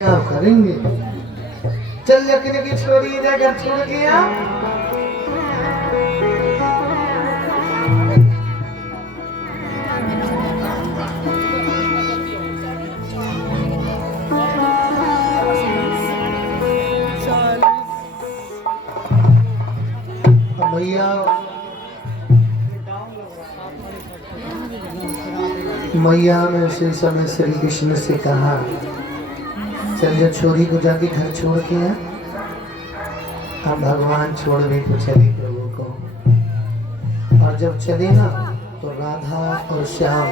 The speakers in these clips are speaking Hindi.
क्या करेंगे। चल यकीन की छोड़ी इधर घर छोड़ के आ। भैया मैया ने उसी समय श्री कृष्ण से कहा चल जो छोरी को जाके घर छोड़ के आ। अब भगवान छोड़ भी तो चले प्रभु को। और जब चले ना तो राधा और श्याम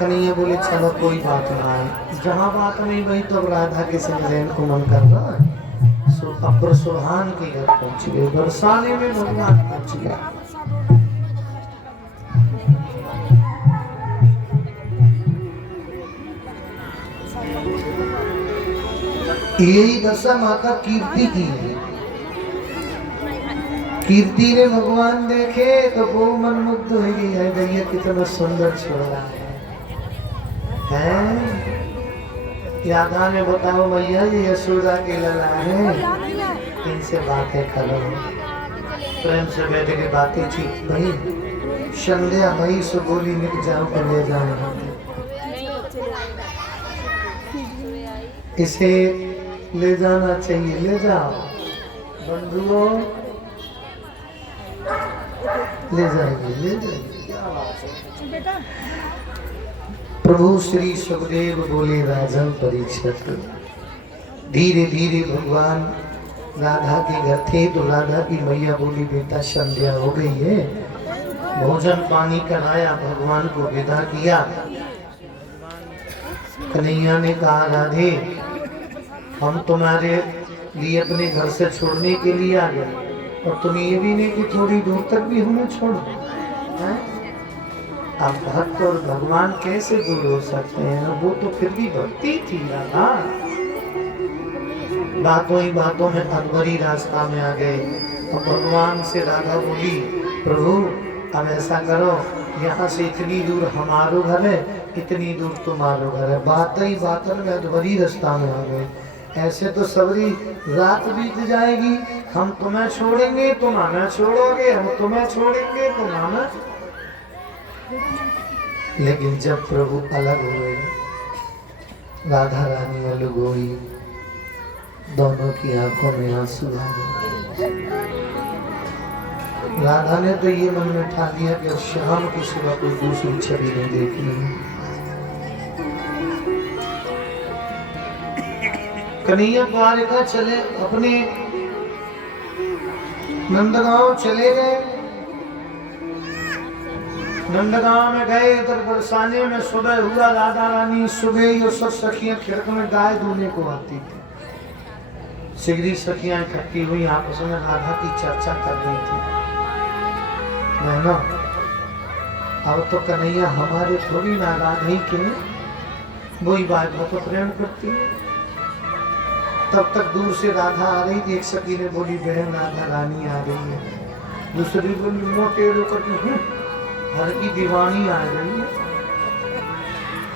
कन्हैया बोले चलो कोई बात ना है। जहाँ बात नहीं भाई तो राधा के संग रहने को मन कर रहा है। अपर सुहान के घर पहुंच गए। बरसाने में भगवान पहुंच गया। यही दशा माता कीर्ति की है। कीर्ति ने भगवान देखे तो वो मनमुग्ध हो गई है। भैया कितना सुंदर छोड़ा है। राधा ने बताओ भैया ये यशोदा के लला है, इनसे बातें करो। प्रेम से बैठ के बातें ठीक भाई। संध्या भाई सो बोली निक जाओ कर ले जाओ। इसे ले जाना चाहिए, ले जाओ बंधुओं, ले जाएंगे ले जाएंगे। प्रभु श्री सुखदेव बोले राजन परीक्षित। धीरे धीरे भगवान राधा के घर थे तो राधा की मैया बोली बेटा संध्या हो गई है, भोजन पानी कराया, भगवान को विदा किया। कन्हैया ने कहा राधे हम तुम्हारे लिए अपने घर से छोड़ने के लिए आ गए और तुम ये भी नहीं कि थोड़ी दूर तक भी हमें छोड़ दो। अब भक्त और भगवान कैसे दूर हो सकते हैं। वो तो फिर भी भक्ति थी राधा। बातों ही बातों में अकबरी रास्ता में आ गए और भगवान से राधा बोली प्रभु अब ऐसा करो यहाँ से इतनी दूर हमारो घर है, इतनी दूर तुम्हारो घर है। बात ही बातन में अकबरी रास्ता में आ गए। ऐसे तो सबरी रात बीत जाएगी। हम तुम्हें छोड़ेंगे तुम हमें छोड़ोगे, हम तुम्हें छोड़ेंगे तुम हमें। लेकिन जब प्रभु अलग हुए, राधा रानी अलग हुई, दोनों की आंखों में आंसू आ गए। राधा ने तो ये मन में ठान लिया कि श्याम की सिवा कोई दूसरी छवि नहीं देखनी है। कन्हैया द्वारिका चले, अपने नंदगांव चले गए। नंदगांव में गए इधर बरसाने में सुबह हुआ। राधा रानी सुबह ही सब सखियां खिड़क में गाय दूने को आती थी। सिगरी सखियां इकट्ठी हुई, आपस में राधा की चर्चा कर रही थी। बहनों अब तो कन्हैया हमारे थोड़ी ना राधा ही के वही बात वो तो प्रेम करती है। तब तक दूर से राधा आ रही थी। एक सखी ने बोली बहन राधा रानी आ रही है। दूसरी बोली मोटे हर की दीवानी आ रही है।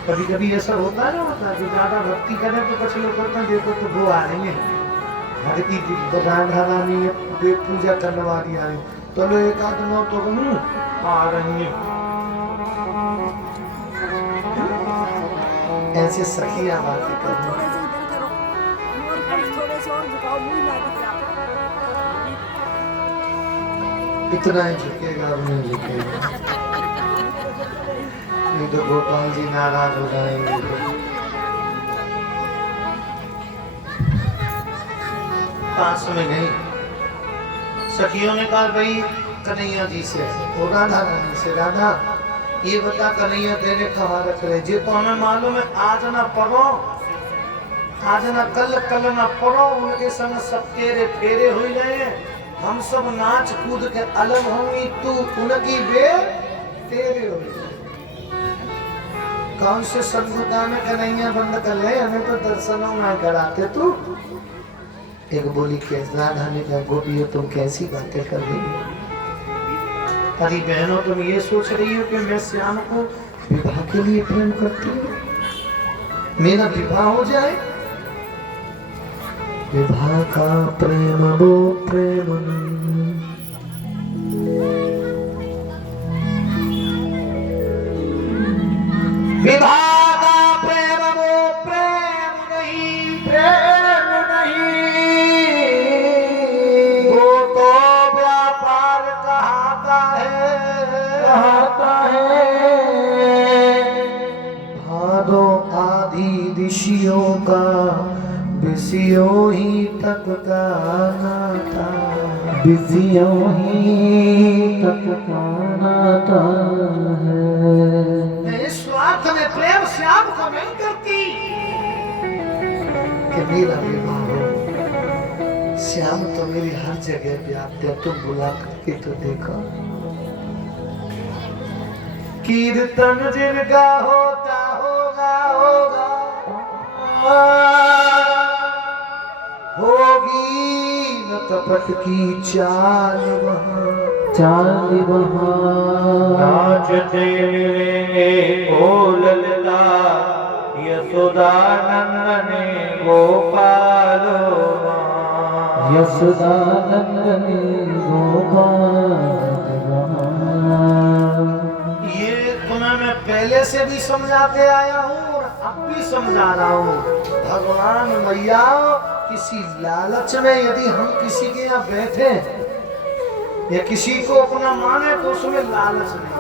कभी कभी ऐसा होता है ना, होता है जो ज्यादा भक्ति करे तो कुछ लोग करते हैं देखो तो वो आ रही है हर की राधा रानी पूजा करने वाली आ रही। तो लो एक आध नौ तो आ रही है। ऐसे सखियां बातें कर रही। इतना ही झुकेगा अब नहीं झुकेगा। नहीं तो गोपाल जी नाराज हो जाएंगे। पास में गई सखियों ने कहा भाई कन्हैया जी से और राधा रानी से राधा ये बता कन्हैया तेरे कहा रख रहे जी तो हमें मालूम है आज ना पढ़ो, आज ना कल, कल ना पढ़ो, उनके संग सब तेरे फेरे हो गए। हम सब नाच कूद के अलग होंगी, तू उनकी बे तेरे हो। कौन से सदगुदा में कन्हैया बंद कर ले, हमें तो दर्शनों में कराते तू। एक बोली के राधा ने कहा गोपियों तुम कैसी बातें कर रही हो। अरे बहनों तुम ये सोच रही हो कि मैं श्याम को विवाह के लिए प्रेम करती हूँ, मेरा विवाह हो जाए विवाह का प्रेम वो प्रेम नहीं, विवाह का प्रेम वो प्रेम नहीं, प्रेम नहीं, वो तो व्यापार कहता है भादो आधी दिशियों का बिसियों ही तक का नाता, बिसियों ही तक का नाता है। इस स्वार्थ में प्रेम श्याम को नहीं करती कि मेरा विवाह हो। श्याम तो मेरी हर जगह पे आते, तुम बुला करके तो देखो। कीर्तन जिनका होता होगा होगा, होगी न कपट की चाल वहाँ, चाल वहाँ नाचते मिलेंगे ओ ललता यशोदा नंदने गोपाल, यशोदा नंदने गोपाल। ये तुम्हें मैं पहले से भी समझाते आया हूँ और अब भी समझा रहा हूँ। भगवान मैया किसी लालच में यदि हम किसी के यहाँ बैठे या किसी को अपना माने तो उसमें लालच नहीं।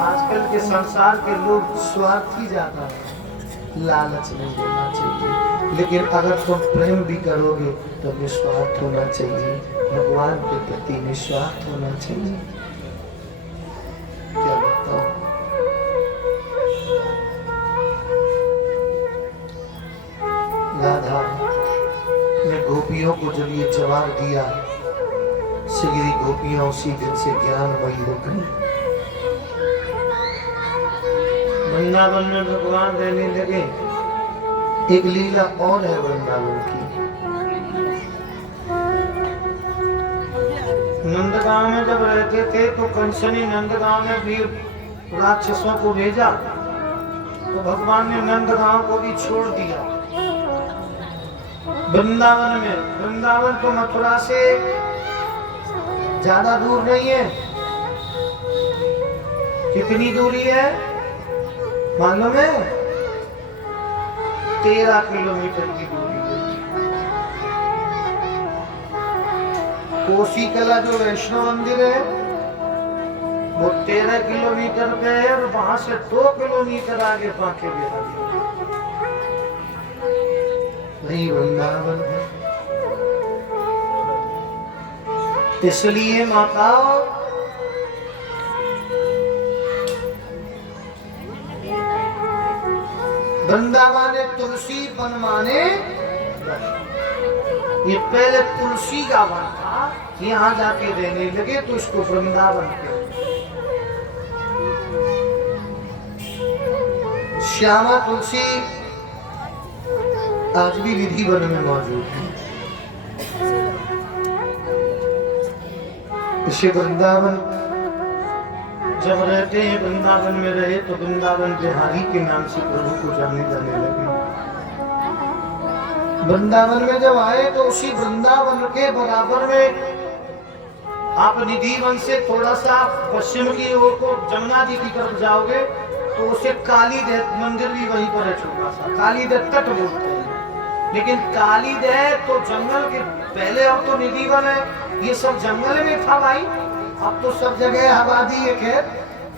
आजकल के संसार के लोग स्वार्थी ज्यादा है, लालच नहीं होना चाहिए। लेकिन अगर तुम प्रेम भी करोगे तो निस्वार्थ होना चाहिए, भगवान के प्रति निस्वार्थ होना चाहिए। क्या बताओ? राधा ने गोपियों को जब ये जवाब दिया, श्री गोपियां उसी दिन से ज्ञानमयी हो गई। वृंदावन में भगवान रहने लगे। एक लीला और है वृंदावन की। नंदगांव में जब रहते थे तो कंस ने नंदगांव में भी राक्षसों को भेजा, तो भगवान ने नंदगांव को भी छोड़ दिया। वृंदावन में, वृंदावन तो मथुरा से ज्यादा दूर नहीं है। कितनी दूरी है मालूम है? 13 किलोमीटर की दूरी है। कोसी कला जो वैष्णो मंदिर है वो 13 किलोमीटर पे है और वहां से 2 किलोमीटर आगे बांके बिहारी वही वृंदावन है। इसलिए माता वृंदावन तुलसी वन माने, ये पहले तुलसी का वन था, यहाँ जाके रहने लगे तो इसको वृंदावन कहते। श्यामा तुलसी आज भी विधि वन में मौजूद है। इसे वृंदावन जब रहते हैं, वृंदावन में रहे तो वृंदावन बिहारी के नाम से प्रभु को जाने जाने लगे। वृंदावन में जब आए तो उसी वृंदावन के बराबर में आप निधि वन से थोड़ा सा पश्चिम की ओर को जमुना जी की तरफ जाओगे तो उसे काली देव मंदिर भी वहीं पर है, छोटा सा काली देव तट बोलते हैं। लेकिन काली देव तो जंगल के पहले, अब तो निधि वन है, ये सब जंगल में था भाई। अब तो सब जगह आबादी है। खैर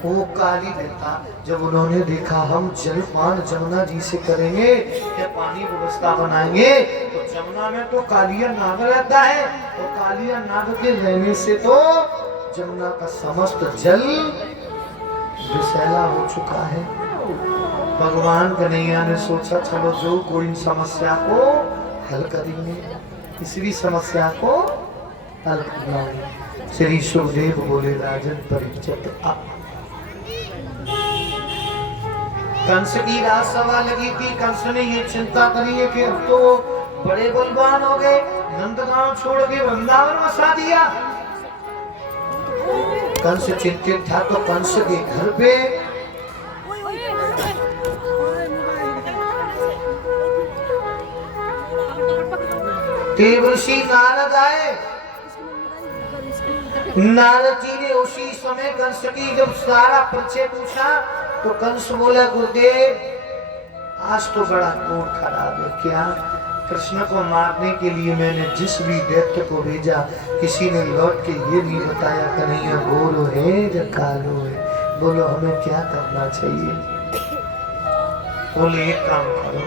वो काली देवता जब उन्होंने देखा हम जलपान जमुना जी से करेंगे या पानी व्यवस्था बनाएंगे तो जमुना में तो कालिया नाग रहता है, तो कालिया नाग के रहने से तो जमुना का समस्त जल विषैला हो चुका है। भगवान कन्हैया ने सोचा चलो जो कोई समस्या को हल करेंगे, इसी समस्या को हल करना। श्री सुखदेव बोले राजन परिचित आप। कंस की राजसभा लगी थी। कंस ने ये चिंता करी है कि अब तो बड़े बलवान हो गए, नंदगांव छोड़ के वृंदावन बसा दिया। कंस चिंतित था तो कंस के घर पे देवर्षि नारद आए। नारद जी ने उसी समय कंस की जब सारा परिचय पूछा तो कंस बोला गुरुदेव आज तो बड़ा मूड खराब है। क्या? कृष्ण को मारने के लिए मैंने जिस भी दैत्य को भेजा किसी ने लौट के ये नहीं बताया कन्हैया गोरो है या कालो है। बोलो हमें क्या करना चाहिए? बोले एक काम करो,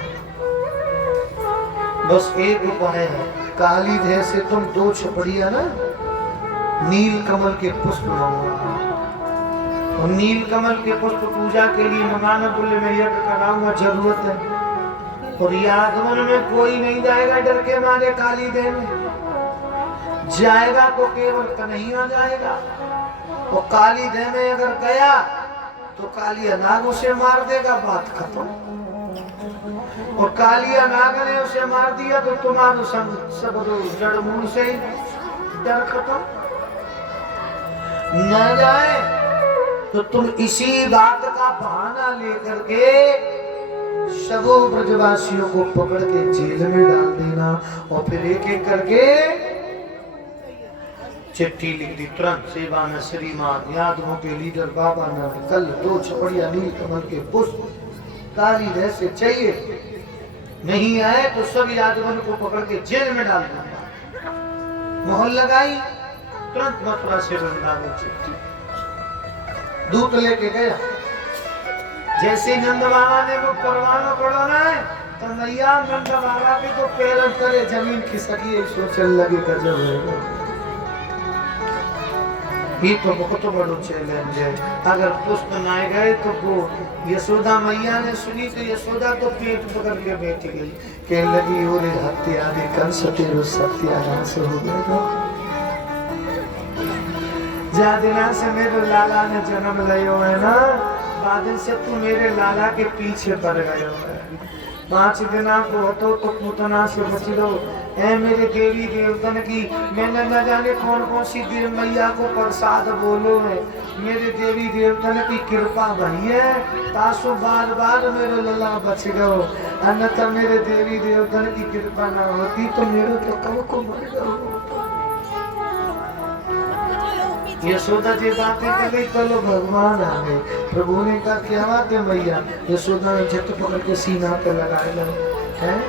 बस एक उपाय है। काली देह से तुम 2 छपड़िया ना नील कमल के पुष्प मंगवाना और नील कमल के पुष्प पूजा के लिए मंगाना। बोले मैं यज्ञ कराऊंगा, जरूरत है। और ये आगमन में कोई नहीं जाएगा डर के मारे काली देह में, जाएगा तो केवल कन्हैया जाएगा। और काली देह में अगर गया तो कालिया नाग उसे मार देगा, बात खत्म। और कालिया नाग ने उसे मार दिया तो तुम्हारा सब जड़ मूल से ही डर खत्म। न जाए तो तुम इसी बात का बहाना लेकर के सबों ब्रजवासियों को पकड़ के जेल में डाल देना और फिर एक एक करके चिट्ठी लिख दी तुरंत। सेवा में श्रीमान यादवों के लीडर बाबा ने कल 2 छपड़िया नील कमल के पुष्प काली देह से चाहिए, नहीं आए तो सब यादवों को पकड़ के जेल में डाल दूंगा। मोहर लगाई, तुरंत मथुरा से वृंदावन चिट्ठी दूत लेके गया। जैसे नंद बाबा ने वो परवाना पढ़ाना है तो नैया नंद बाबा के तो पैर करे जमीन खिसकी सोचने लगे गजब है। ये तो बहुत बड़ो चैलेंज है। अगर पुष्प ना गए तो वो यशोदा मैया ने सुनी तो यशोदा तो पेट पकड़ के बैठ गई, कहने लगी ओरे हत्यारे कंस तेरो सत्यानाश हो गया। जा दिना से मेरे लाला ने जन्म लियो है ना, बादल से तू मेरे लाला के पीछे पड़ गयो है। 5 दिना को हटो तो पूतना से बच लो। ऐ मेरे देवी देवतन की मैंने न जाने कौन कौन सी देव मैया को प्रसाद बोलो है। मेरे देवी देवतन की कृपा भई है तासो बार बार मेरे लला बच गयो, अन्यथा मेरे देवी देवतन की कृपा ना होती तो मेरे तो कब को मर गयो। यशोदा जी बातें कर गई तो लो भगवान आ गए। प्रभु ने कहा क्या बात है मैया? यशोदा ने झट पकड़ के सीना पे लगाए हैं।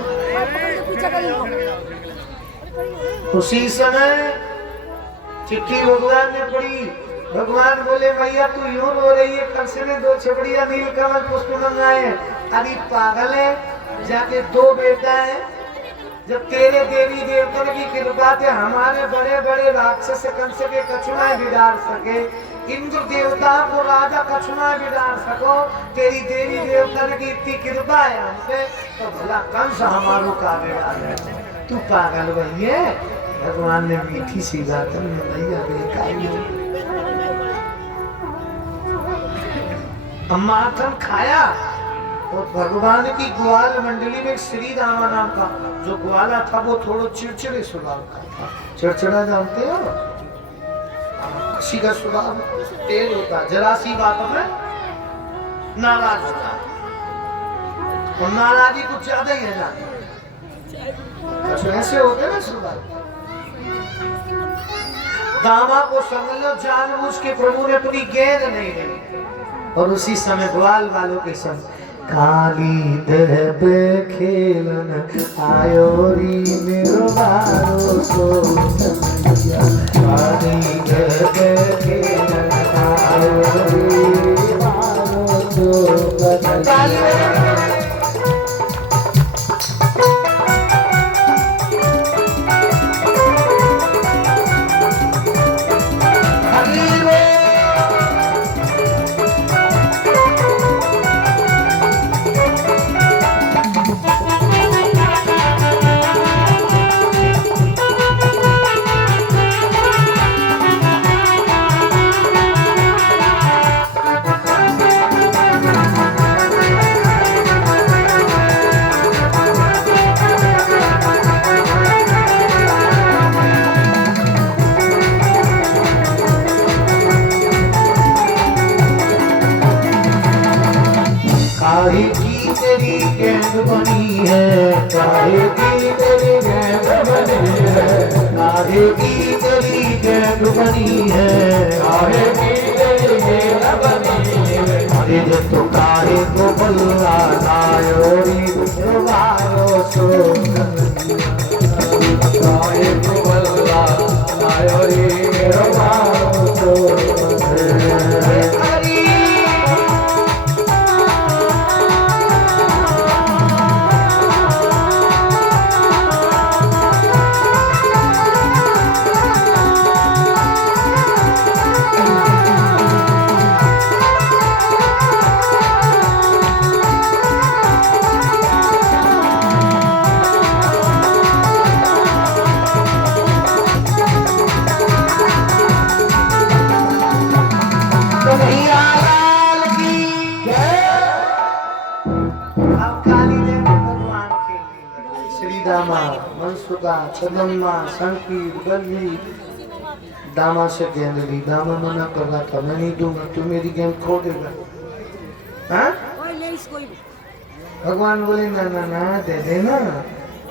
उसी समय चिट्ठी भगवान ने पढ़ी। भगवान बोले मैया तू यूं रो रही है, कंस ने 2 छपड़िया नील कमल पुष्प मंगाए हैं। अभी पागल है, जाके 2 बेटा है। जब तेरे देवी देवताओं की कृपा से हमारे बड़े बड़े राक्षस कंस के कछुआ बिगाड़ सके, इंद्र देवता को राजा कछुआ बिगाड़ सको, तेरी देवी देवता की इतनी कृपा है हमसे, तो भला कंस हमारो का बिगाड़ है। तू पागल बनी है। भगवान ने मीठी सी बात माखन खाया और भगवान की ग्वाल मंडली में श्री रामा नाम का जो ग्वाला था वो थोड़ा चिड़चिड़े स्वभाव का था। चिड़चिड़ा जानते हो? किसी का स्वभाव तेज होता, जरा सी बात में नाराज होता और नाराजी कुछ ज्यादा ही है ना, ऐसे होते ना स्वभाव। दामा को संगलो जानबूझ के प्रभु ने अपनी गेंद नहीं दी और उसी समय ग्वाल वालों के संग काली देह पे खेलन आयो री मेरो बारो सो काली देह पे खेलन आयो री बारो सो काहे की तेरी गेंद बनी है, काहे की तेरी गेंद बनी काहेगी तेरी गेंद बनी है, काहेगी तेरी गेंद बनी है, अरे जे तो काहे को बल्ला नायोरी वारो सो काहे को बल्ला नायोरी वारो सो छदम्मा संकीर गली दामा से गेंद ली, दामा मना कर रहा था मैं नहीं दूंगा, तू मेरी गेंद खो देगा। हाँ? भगवान बोले ना ना ना दे देना,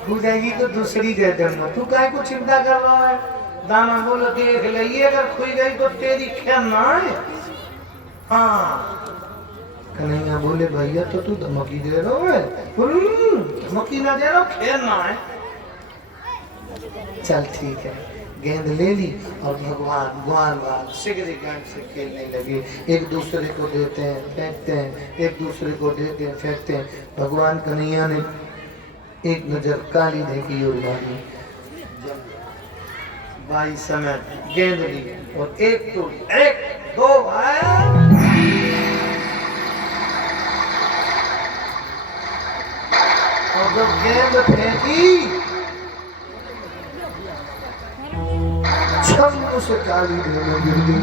खो जाएगी तो दूसरी दे देना, तू काहे को चिंता कर रहा है। दामा बोलो देख ले अगर खुई गई तो तेरी खेल ना है। हाँ कन्हैया बोले भैया तो तू धमकी दे रहा है, धमकी ना दे रहा खेल ना है। चल ठीक है, गेंद ले ली और भगवान ग्वाल सिगरी गेंद से खेलने लगे, एक दूसरे को देते हैं फेंकते हैं, एक दूसरे को देते हैं फेंकते हैं। भगवान कन्हैया ने एक नजर काली देखी और मारी, बाई समय गेंद ली और एक तो एक दो और जब गेंद फेंकी छम से काली गिर गई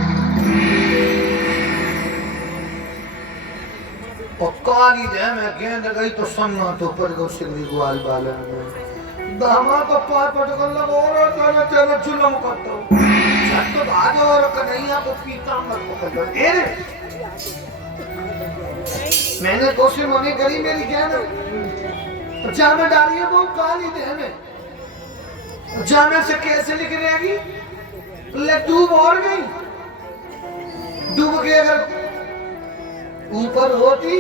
और काली में गेंद गई तो सम्मा तो पर गौ सिगरी ग्वाल बालन में दामा तो पार पटकल लगो और तेरे जुलम करतो छत तो भागो और कन्हैया को पीतांबर पकड़ ले। मैंने कोशिश मनी करी मेरी गेंद जाने डाली है वो काली देह में, जाने से कैसे लिख रहेगी ले डूब और गई, डूब के अगर ऊपर होती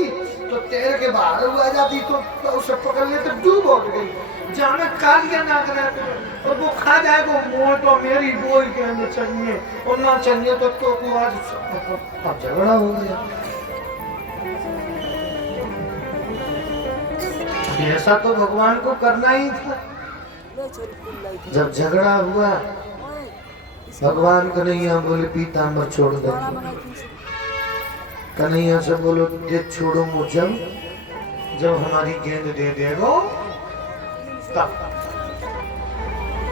तो तैर के बाहर हुआ जाती तो उसे पकड़ ले तो डूब और गई। जाने कालिया ना करे और वो खा जाएगा मोह तो मेरी बोल के अंदर चाहिए और ना चाहिए तो आज झगड़ा हो गया। ऐसा तो भगवान को करना ही था। जब झगड़ा हुआ भगवान कन्हैया बोले पीतांबर छोड़ दे, कन्हैया से बोलो ये छोड़ो मुझे जब हमारी गेंद दे देगो तब।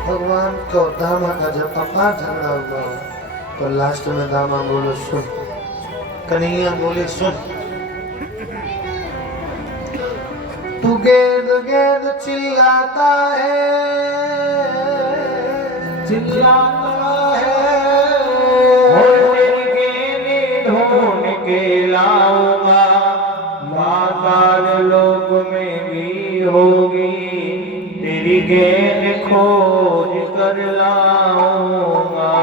भगवान को दामा का जब अपना झगड़ा हुआ तो लास्ट में दामा बोलो सुन, कन्हैया बोले सुन तू गेंद गेंद चिल्लाता है, चिल्लाता है तेरी गेंद ढूंढ के लाऊंगा, पाताल लोक में भी होगी तेरी गेंद खोज कर लाऊंगा,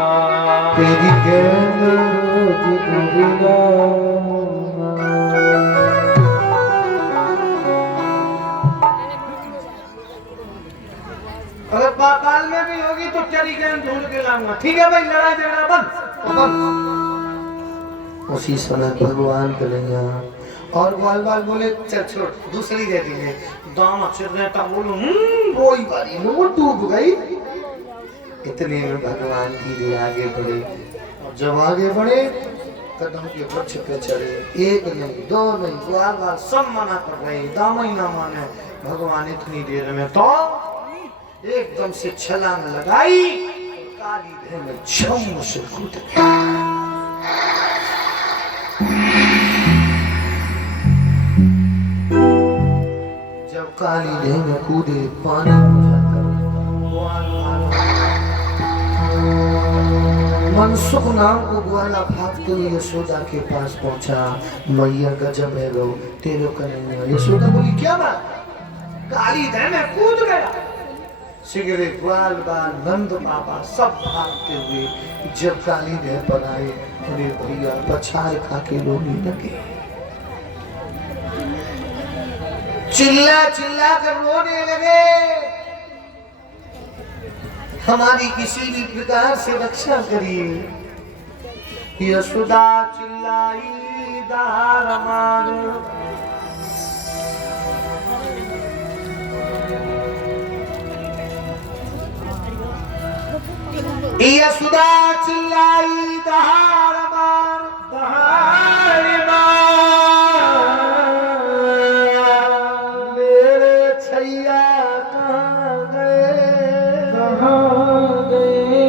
तेरी गेंद खोज कर लाऊंगा। अगर पाताल में भी होगी तो तेरी गेंद ढूंढ के लाऊंगा। ठीक है भाई, लड़ाई झगड़ा बंद। उसी समय भगवान कन्हैया और बाल बाल बोले चल छोड़ दूसरी दे देंगे। दामा चिरनेता बोलो वही बारी में वो डूब गई। इतने में भगवान धीरे आगे बढ़े और जब आगे बढ़े कदम के वृक्ष पे चढ़े, एक नहीं दो नहीं बार बार सब मना कर रहे, दामा ही ना माने। भगवान इतनी देर में तो एकदम से छलांग लगाई, काली देह में छम से कूद जब काली देह में कूदे पानी मनसुख नाम को ग्वाला भागते हुए यशोदा के पास पहुंचा। मैया गजब है रो तेरे कन्हैया। यशोदा बोली क्या बात, काली देह में कूद गया, सिगरे ग्वाल बाल नंद बाबा सब भागते हुए जब काली देह पर आए, अरे भैया पछाड़ खा के रोने लगे, चिल्ला चिल्ला कर रोने लगे, हमारी किसी भी प्रकार से रक्षा करिए। यशोदा चिल्लाई दार मार, यशोदा चिल्लाई दहाड़ मार, दहाड़ मार, मेरे छैया कहाँ गए, कहाँ गए,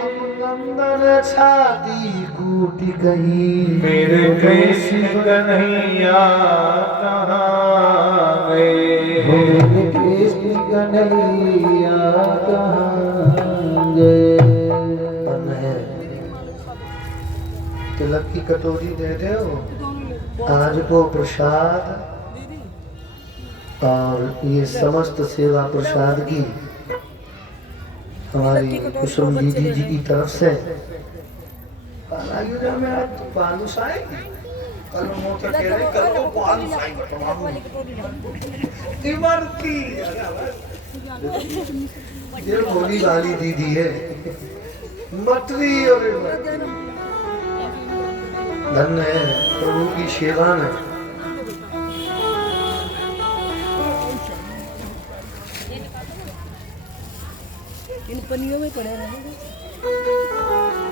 अब नंदन छाती कूट गई, मेरे कैसी कन्हैया कहाँ गए, मेरे कैसी कन्हैया कहाँ गए। तिलक की कटोरी दे दो आज को प्रसाद, और ये समस्त सेवा प्रसाद की हमारी कुसुम दीदी जी की तरफ से। में आज बालूस आएगी, कल मोटर कह रहे कल वो बालूस आएगी, इमरती ये भोली वाली दीदी है, मटरी और धन्य है प्रभु की सेवा में। इन पनियों में पड़े रहेंगे,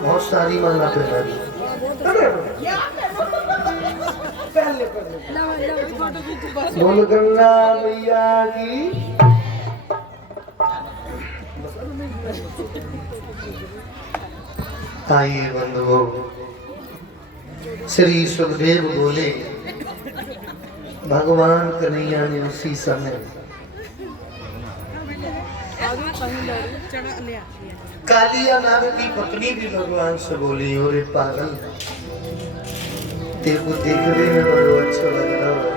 बहुत सारी माला पहना दी, बोल गंगा मैया की। आइए बंधुओं, श्री सुखदेव बोले, भगवान कन्हैया ने उसी समय कालिया नाग की पत्नी भी भगवान से बोली, अरे पागल तेरे को देखने में बड़ा अच्छा लग रहा है,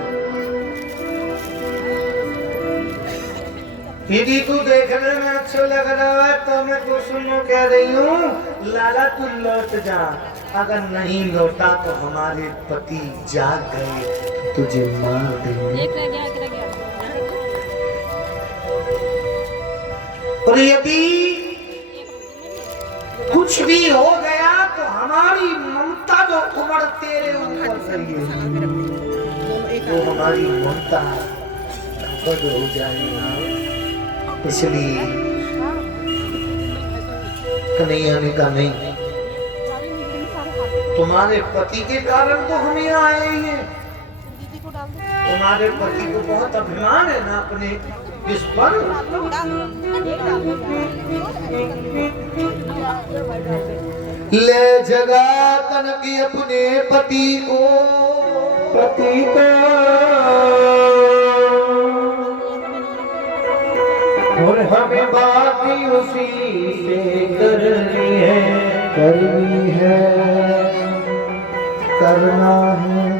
यदि तू देखने में अच्छा लग रहा है तो मैं तो सुनो कह रही हूँ, लाला तू लौट जा, अगर नहीं लौटा तो हमारे पति जाग गए तुझे मार देंगे। और यदि कुछ भी हो गया तो हमारी ममता जो उमड़ तेरे ऊपर तो हमारी ममता बद हो जाएगा। इसलिए कन्हैया ने कहा नहीं, तुम्हारे पति के कारण तो हम यहाँ आए हैं, तुम्हारे पति को बहुत अभिमान है ना अपने इस पर, ले जगा तन की अपने पति को, और हमें बाकी उसी से करनी है, करना है,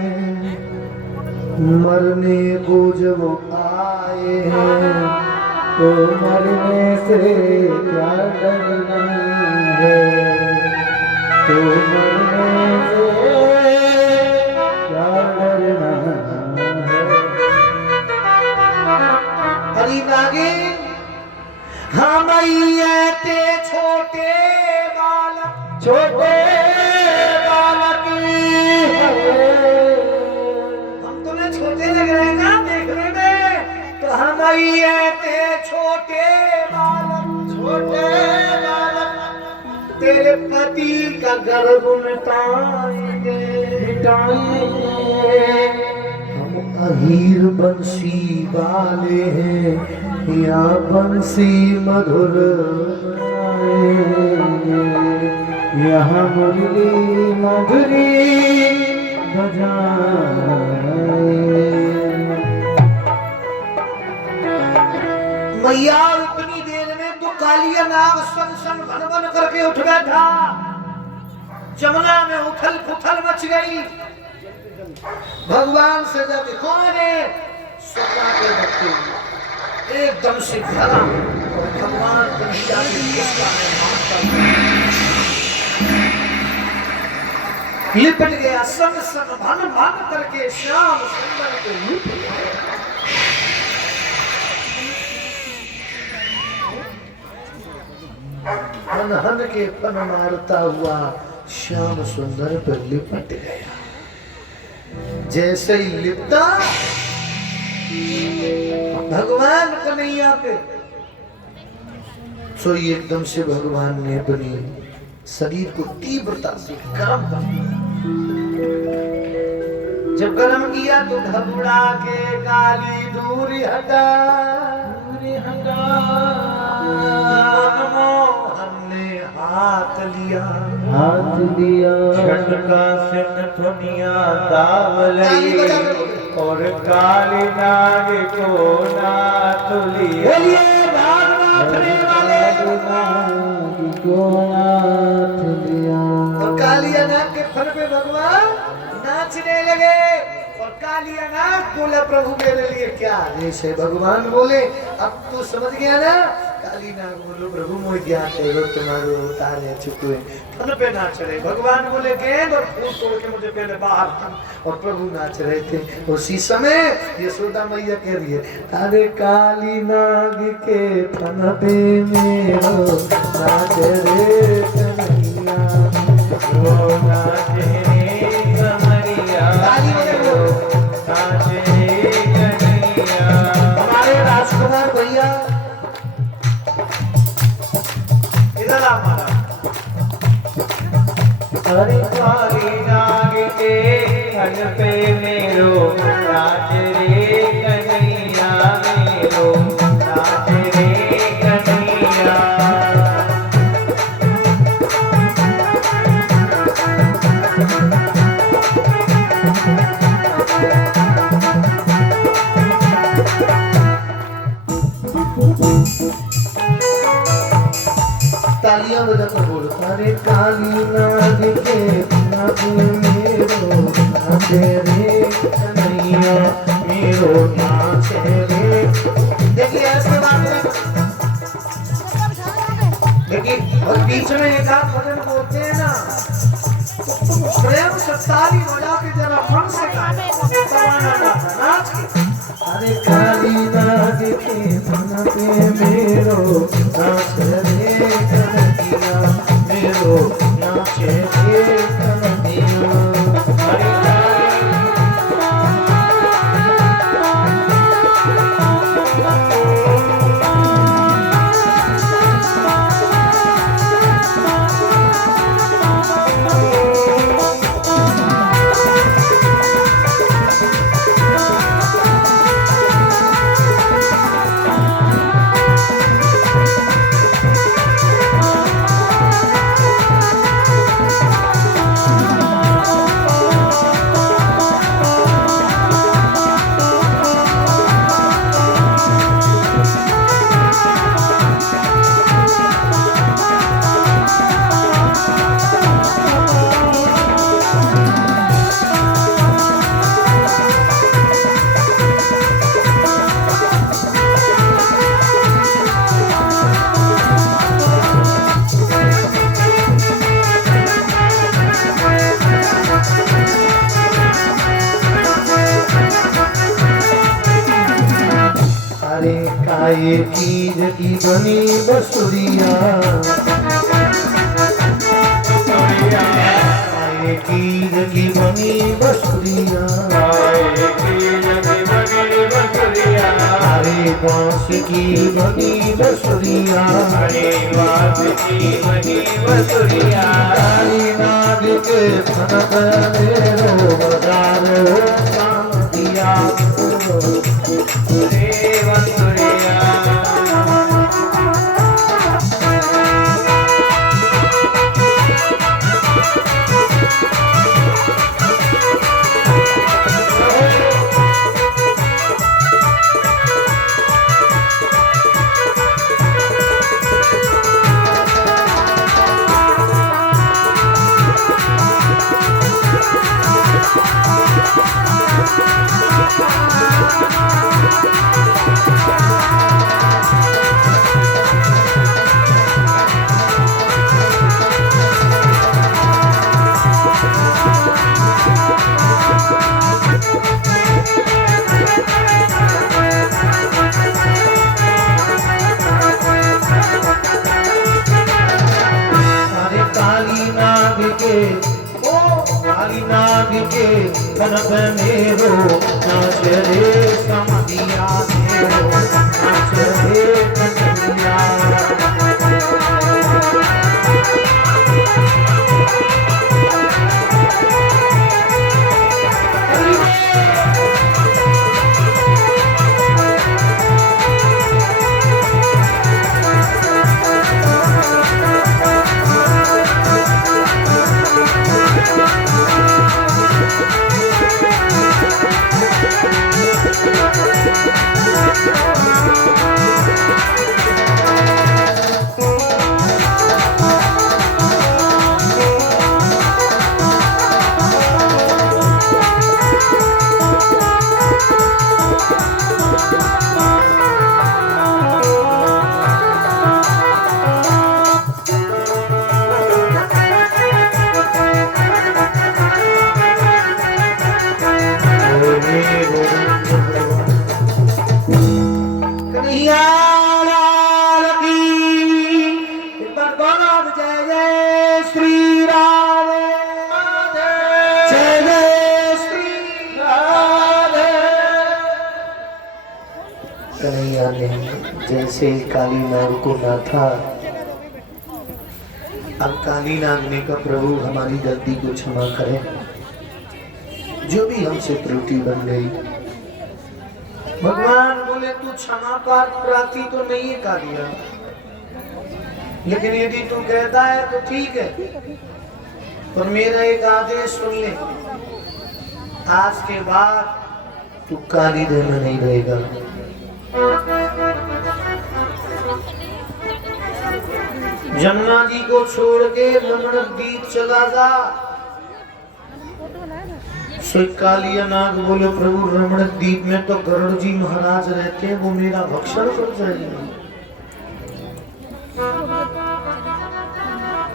मरने को जब आए हैं तो मरने से क्या डरना है, तो मरने से क्या डरना है। हरी नागे हम ते छोटे बालक, छोटे बालक हम तुम्हें छोटे लग रहे हैं ना देखने में, तो हम ते छोटे बालक, छोटे बालक तेरे पति का गर्भ मिटाएंगे, हम अहीर बंसी वाले हैं, या बंसी मधुर यहाँ मुरली मधुरी बजाए। मैया उतनी देर में तो कालिया नाग सन सन भन भन करके उठ बैठा, जमुना में उथल पुथल मच गई। भगवान से जब कौन है, सपना के बच्चे एक एकदम से भरा और भगवान कन्हैया के पुष्पा में माता लिपट गया, संग संग भन भन करके श्याम सुंदर को लूट लिया। हन हन के फन मारता हुआ श्याम सुंदर पर लिपट गया। जैसे ही लिपटा भगवान कन्हैया पे, तो एकदम से भगवान ने अपनी शरीर को तीव्रता से गर्म कर दिया। जब गर्म किया तो घबरा के काली दूरी हटा, हमने हाथ लिया, झटका से दुनिया दावलई और काली नाग को नाथ लिया। और कालिया नाग के फल पे भगवान नाचने लगे। और कालिया नाग बोला प्रभु मेरे लिए क्या? जैसे भगवान बोले अब तू समझ गया ना? काली नाग बोलो प्रभु मुझे ज्ञात है वो तुम्हारे उतारे चुके फन पे नाच रहे। भगवान बोले गेंद और फूल तोड़ के मुझे पहले बाहर फन, और प्रभु नाच रहे थे। उसी समय यशोदा मैया कह रही है अरे काली नाग के फन पे मेरो नाच रे कन्हैया, वो नाच रे कमरिया, नाच रे कन्हैया। हमारे राजकुमार भैया इधर हमारा अरे काली नाग के फन पे मेरो नाच रे कन्हैया, मेरो नाच रे कन्हैया। तालियां बजाकर बोलो अरे काली नाग के नाच मेरो नाच रे कन्हैया, मेरो नाच रे। देखिए ऐसे बात है, लेकिन और बीच में एक आध भजन बोलते हैं ना तो तुम प्रेम से ताली बजा के जरा मन से गाना नाच के। अरे काली नाग के फन पे मेरो नाच रे कन्हैया, मेरो नाच रे कन्हैया। काये चीज की बनी बसुरिया, काये चीज की बनी बसुरिया, अरे बांस की बनी बसुरिया, काली नाग के फनक मेरो बजारो दिया के तन पे मेरो नाच रे समधिया मेरो नाच रे कन्हैया कन्हैया ने जैसे काली नाग को ना था, अब काली नाग ने कहा प्रभु हमारी गलती को क्षमा करें, जो भी हमसे त्रुटि बन गई। भगवान बोले तू क्षमा प्रार्थी तो नहीं है कालिया, लेकिन यदि तू कहता है तो ठीक है, पर मेरा एक आदेश सुन ले, आज के बाद तू काली देह में नहीं रहेगा। जमुना जी को छोड़ के रमणदीप चला जा। कालिया नाग बोले प्रभु रमणदीप में तो गरुड़ जी महाराज रहते हैं, वो मेरा भक्षण कर जाएंगे।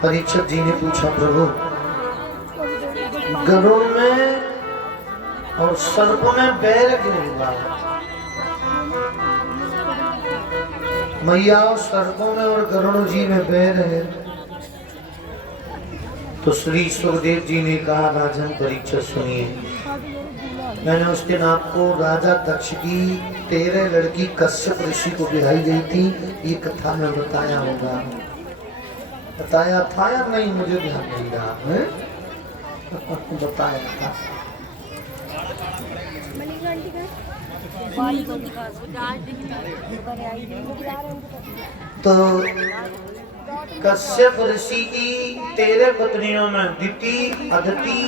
परीक्षित जी ने पूछा प्रभु गरुड़ में और सर्प में बैर क्यों हुआ? मैया सर्पों में और गरुड़ जी में बैर है। तो श्री सुखदेव जी ने कहा राजन परीक्षित सुनिए, मैंने उस दिन आपको राजा दक्ष की 13 लड़की कश्यप ऋषि को बिहाई गई थी, ये कथा में बताया होगा, बताया था या नहीं मुझे ध्यान नहीं रहा है बताया था। तो कश्यप ऋषि की 13 पत्नियों में दिति, अदिति,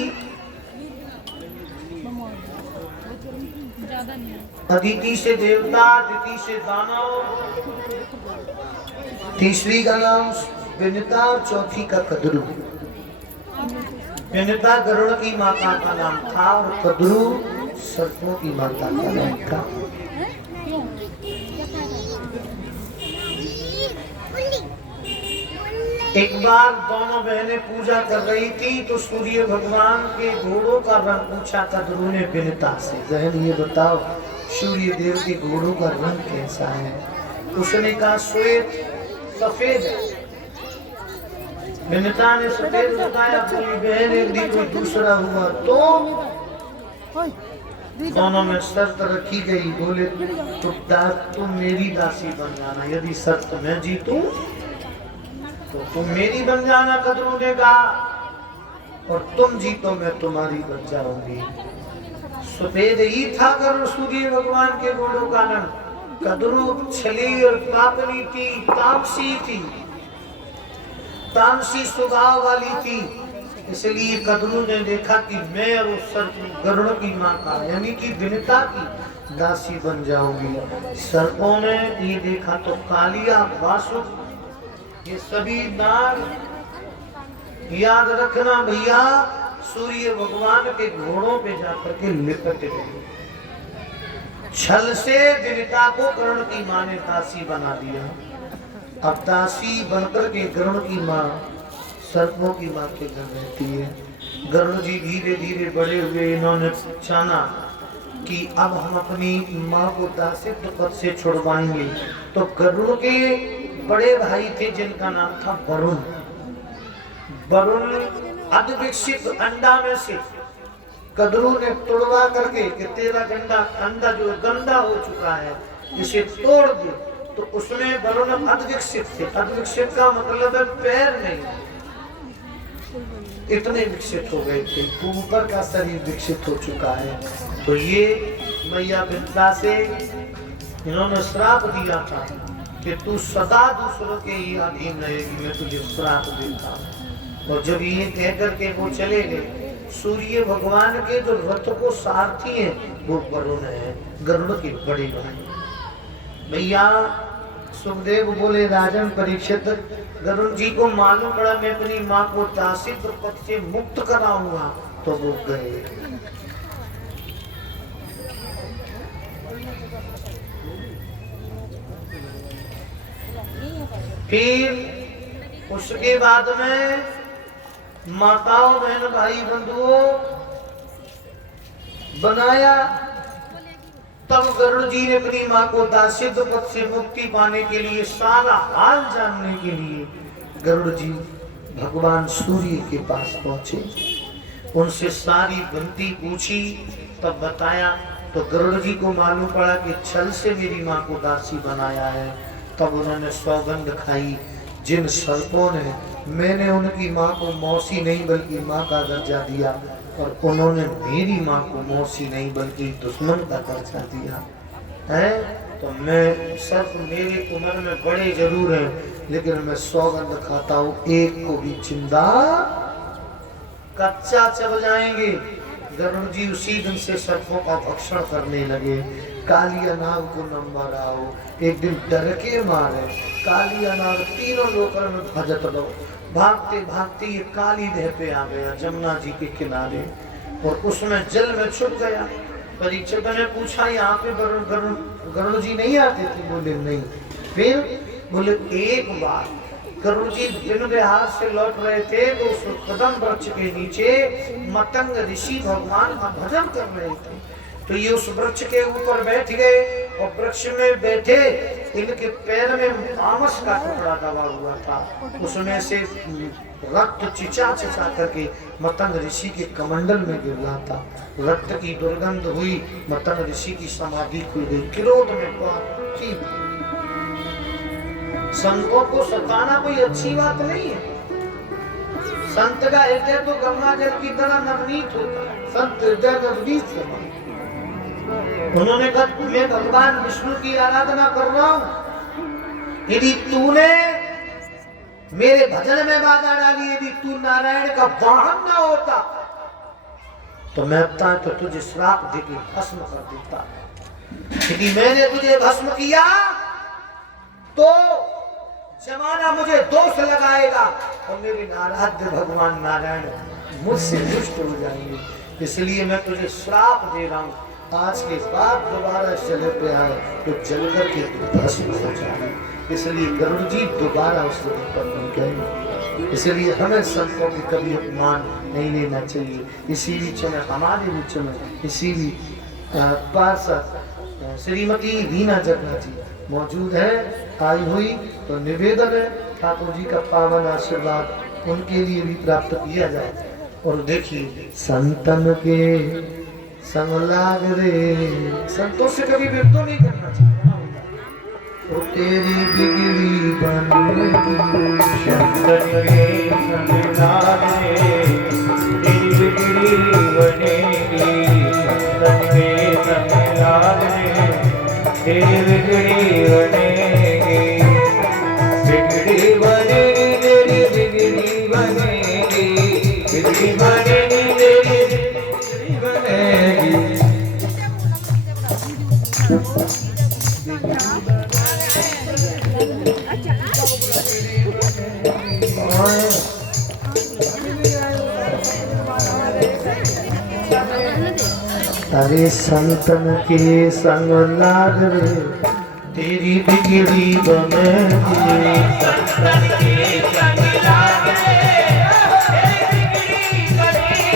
अदिति से देवता, अदिति से दानव, तीसरी का नाम विनिता और चौथी का कद्रू। विनिता गरुड़ की माता का नाम था और कद्रू सर्पों की माता का नाम था। एक बार दोनों बहनें पूजा कर रही थी तो सूर्य भगवान के घोड़ों का रंग पूछा कद्रू ने विनिता से, बहन ये बताओ सूर्य देव के घोड़ों का रंग कैसा है? उसने कहा श्वेत सफेद है। विनिता ने सफेद बताया, बोली बहन यदि कोई दूसरा हुआ तो? दोनों में शर्त रखी गई, बोले तुम मेरी दासी बन जाना, यदि शर्त मैं जीतूं तो तुम मेरी बन जाना कद्रू ने कहा, और तुम जीतो मैं तुम्हारी बन जाऊंगी। सफेद ही था गरुड़ सूर्य भगवान के घोड़ों का रंग, कद्रू छली और पापनी थी, तामसी थी, तामसी स्वभाव वाली थी। इसलिए कद्रू ने देखा कि मैं और उस गरुड़ की माँ का यानी कि विनिता की दासी बन जाऊंगी। सर्पों ने ये देखा तो कालिया, वासुक, ये सभी नाग, याद रखना भैया, सूर्य भगवान के घोड़ों पे जाकर के लिपट गए। छल से विनिता को गरुड़ की माँ ने दासी बना दिया। अब दासी बनकर के गरुड़ की माँ सर्पों की माँ के घर रहती है। गरुड़ जी धीरे धीरे बड़े हुए, इन्होंने जाना कि अब हम अपनी माँ को दासित्व पद से छुड़वाएंगे। तो गरुड़ के बड़े भाई थे जिनका नाम था वरुण। वरुण अधविकसित अंडा में से कदरू ने तोड़वा करके कि तेरा अंडा जो गंदा हो चुका है इसे तोड़ दे, तो उसमें वरुण अविकसित थे। अविकसित का मतलब है पैर नहीं, इतने विकसित हो गए थे, ऊपर का शरीर विकसित हो चुका है। तो ये मैया विद्या से इन्होंने श्राप दिया था कि तू सदा दूसरों के ही अधीन रहेगी, मैं तुझे श्राप देता हूँ। और जब ये कह करके वो चले गए, सूर्य भगवान के जो रथ को सारथी हैं वो वरुण है, गरुड़ के बड़े भाई। भैया सुखदेव बोले, राजन परीक्षित, गरुड़ जी को मालूम पड़ा मैं अपनी माँ को दासित्व पद से मुक्त कराऊंगा, तो वो गए। फिर उसके बाद में माताओं बहन भाई बंधुओं बनाया, तब गरुड़ जी ने अपनी माँ को दासित्व पद से मुक्ति पाने के लिए, सारा हाल जानने के लिए गरुड़ जी भगवान सूर्य के पास पहुंचे, उनसे सारी विनती पूछी, तब बताया। तो गरुड़ जी को मालूम पड़ा कि छल से मेरी माँ को दासी बनाया है। तब उन्होंने सौगंध खाई, जिन सर्पों ने मैंने उनकी माँ को मौसी नहीं बल्कि माँ का दर्जा दिया, और उन्होंने मेरी माँ को मौसी नहीं बल्कि दुश्मन का दर्जा दिया है, तो मैं सर्प मेरी उम्र में बड़े जरूर हैं, लेकिन मैं सौगंध खाता हूँ एक को भी जिंदा कच्चा चल जाएंगे। गरुड़ जी उसी दिन से सर्पों का भक्षण करने लगे। कालिया नाग को नंबर आओ, एक दिन डर के मारे कालिया नाग तीनों लोकर में भजत लो, भागते भागते ये काली देह पे आ गया जमुना जी के किनारे, और उसमें जल में छुप गया। परीक्षित ने पूछा, यहाँ पे गरुड़ जी नहीं आते थे? बोले नहीं। फिर बोले एक बार गरुड़ जी दिन विहार से लौट रहे थे, तो उस कदम वृक्ष के नीचे मतंग ऋषि भगवान का भजन कर रहे थे। तो ये उस वृक्ष के ऊपर बैठ गए, और वृक्ष में बैठे इनके पैर में आमस का टुकड़ा दबा हुआ था, उसमें से रक्त चिचा चिचा करके मतंग ऋषि के कमंडल में गिर रहा था। रक्त की दुर्गंध हुई, मतंग ऋषि की समाधि खुल गई। क्रोध में संतों को सताना कोई अच्छी बात नहीं है। संत का हृदय तो गंगा जल की तरह नवनीत होता है, संत हृदय नवनीत समान। उन्होंने कहा, मैं भगवान विष्णु की आराधना कर रहा हूं, यदि तूने मेरे भजन में बाधा डाली, यदि तू नारायण का वाहन ना होता, तो मैं अब तक तो तुझे श्राप देके भस्म कर देता। यदि मैंने तुझे भस्म किया तो जमाना मुझे दोष लगाएगा, और मेरे आराध्य भगवान नारायण मुझसे दुष्ट हो जाएंगे। इसलिए मैं तुझे श्राप दे रहा हूं, आज के बाद दोबारा जल पे आए तो जल करके भस्म हो जाए। इसलिए गरुड़ जी दोबारा उस जगह पर नहीं गए। इसलिए हमें संतों की कभी अपमान नहीं लेना चाहिए। इसी बीच में हमारे बीच में इसी भी पार्षद श्रीमती रीना जगन्नाथ जी मौजूद है, आई हुई, तो निवेदन है ठाकुर जी का पावन आशीर्वाद उनके लिए भी प्राप्त किया जाए। और देखिए, संतन के संग लाग रे, संतों से कभी विरोध नहीं करना चाहिए। ओ तेरी बिगड़ी बनेगी, शंकर के संग लाग रे, तेरी बिगड़ी बनेगी, शंकर के संग लाग रे, तेरी बिगड़ी बनेगी, बिगड़ी बनेगी, तेरी बिगड़ी बनेगी, बिगड़ी बनेगी, तेरी बिगड़ी बनेगी। अरे संतन के संग लाग रे, तेरी बिगड़ी बनेगी, संतन के संग लाग रे, तेरी बिगड़ी बनेगी।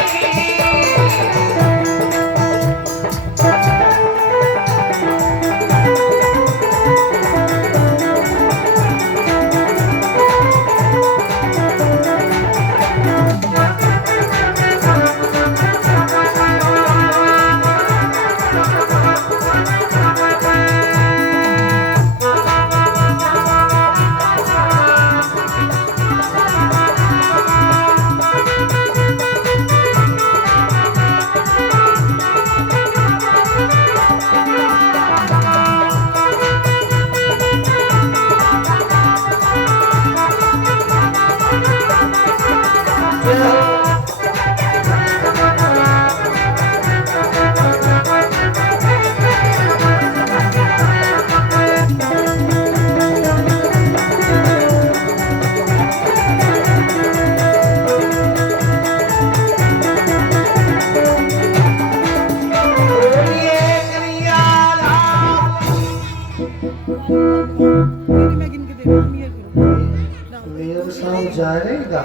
मैं गिन के देखा हम ये करो मेयर साहब जा रहेगा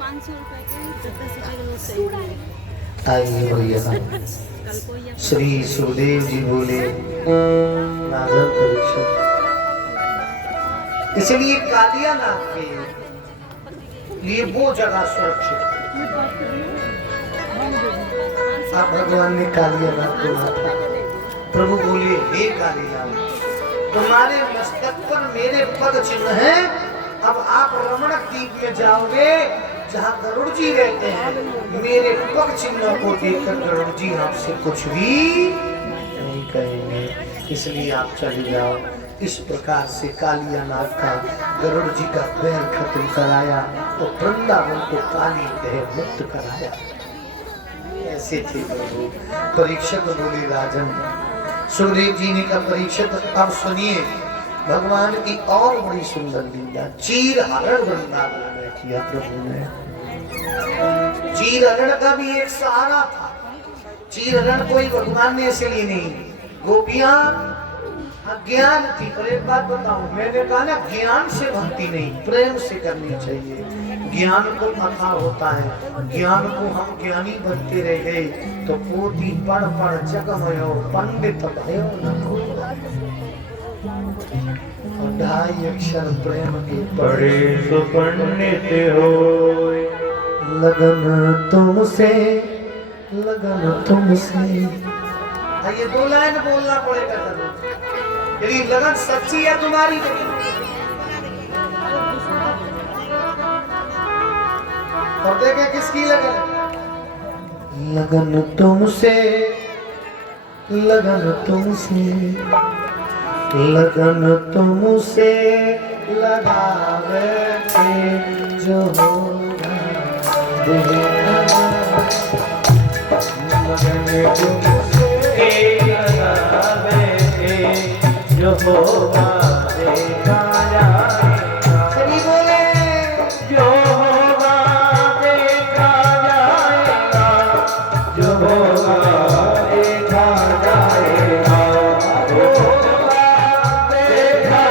500 रुपए के 10 किलो सही आइए भैया कल को या श्री सुखदेव जी बोले राजा परीक्षित, इसलिए कालिया नाथ के लिए वो जगह सुरक्षित। अब भगवान ने कालिया नाथ को माथा, प्रभु बोले हे कालिया, तुम्हारे मस्तक पर मेरे पद चिन्ह हैं, अब आप रमणक द्वीप में जाओगे जहाँ गरुड़ जी रहते हैं, मेरे पग चिन्ह को देखकर गरुड़ जी आपसे कुछ भी नहीं कहेंगे, इसलिए आप चले जाओ। इस प्रकार से कालिया नाथ का गरुड़ जी का बैर खत्म कराया तो वृंदावन को काली देह मुक्त कराया। ऐसे थे प्रभु। परीक्षित बोले राजन, सुखदेव जी ने कहा परीक्षित अब सुनिए भगवान की और बड़ी सुंदर लीला, चीर हरण वृंदावन में किया प्रभु ने। चीर हरण का भी एक सहारा था। चीर हरण कोई भगवान ने इसलिए नहीं, गोपियां अज्ञान थी। पर एक बात बताऊं, मैंने कहा ना ज्ञान से भक्ति नहीं, प्रेम से करनी चाहिए। ज्ञान को अथा होता है, ज्ञान को हम ज्ञानी बनते रह गए तो पोथी पढ़ पढ़ जगमयो पंडित भयो न कोई। और 2.5 अक्षर प्रेम के पढ़े सो पंडित हो, लगन तुमसे, लगन तुमसे। ये 2 लाइन बोलना पड़ेगा जरूर, यदि लगन सच्ची है तुम्हारी तो। और देखे किसकी लगन, लगन तुमसे, लगन तुमसे, लगन तुमसे लगावे के जो होगा देखा, लगन तुमसे लगावे जो होगा देखा जाएगा। सभी बोले जो होगा देखा जाएगा, जो होगा देखा जाएगा, जो होगा देखा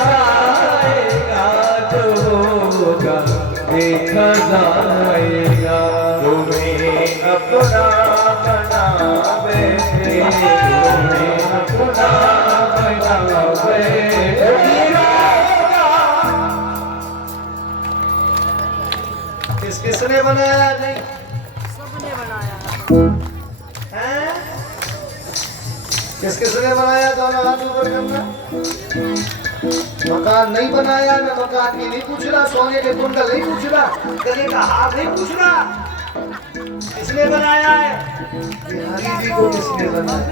जाएगा, जो होगा देखा जाएगा। तुम्हें अपना बनावे, तुम्हें अपना किसने बनाया? नहीं सबने बनाया हैं? किसने बनाया? दोनों हाथ ऊपर करना। मकान नहीं बनाया ना, मकान की नहीं पूछ रहा, सोने के कुंडल नहीं पूछ रहा, गले का हाथ नहीं पूछ रहा, किसने बनाया है? बिहारी जी को किसने बनाया?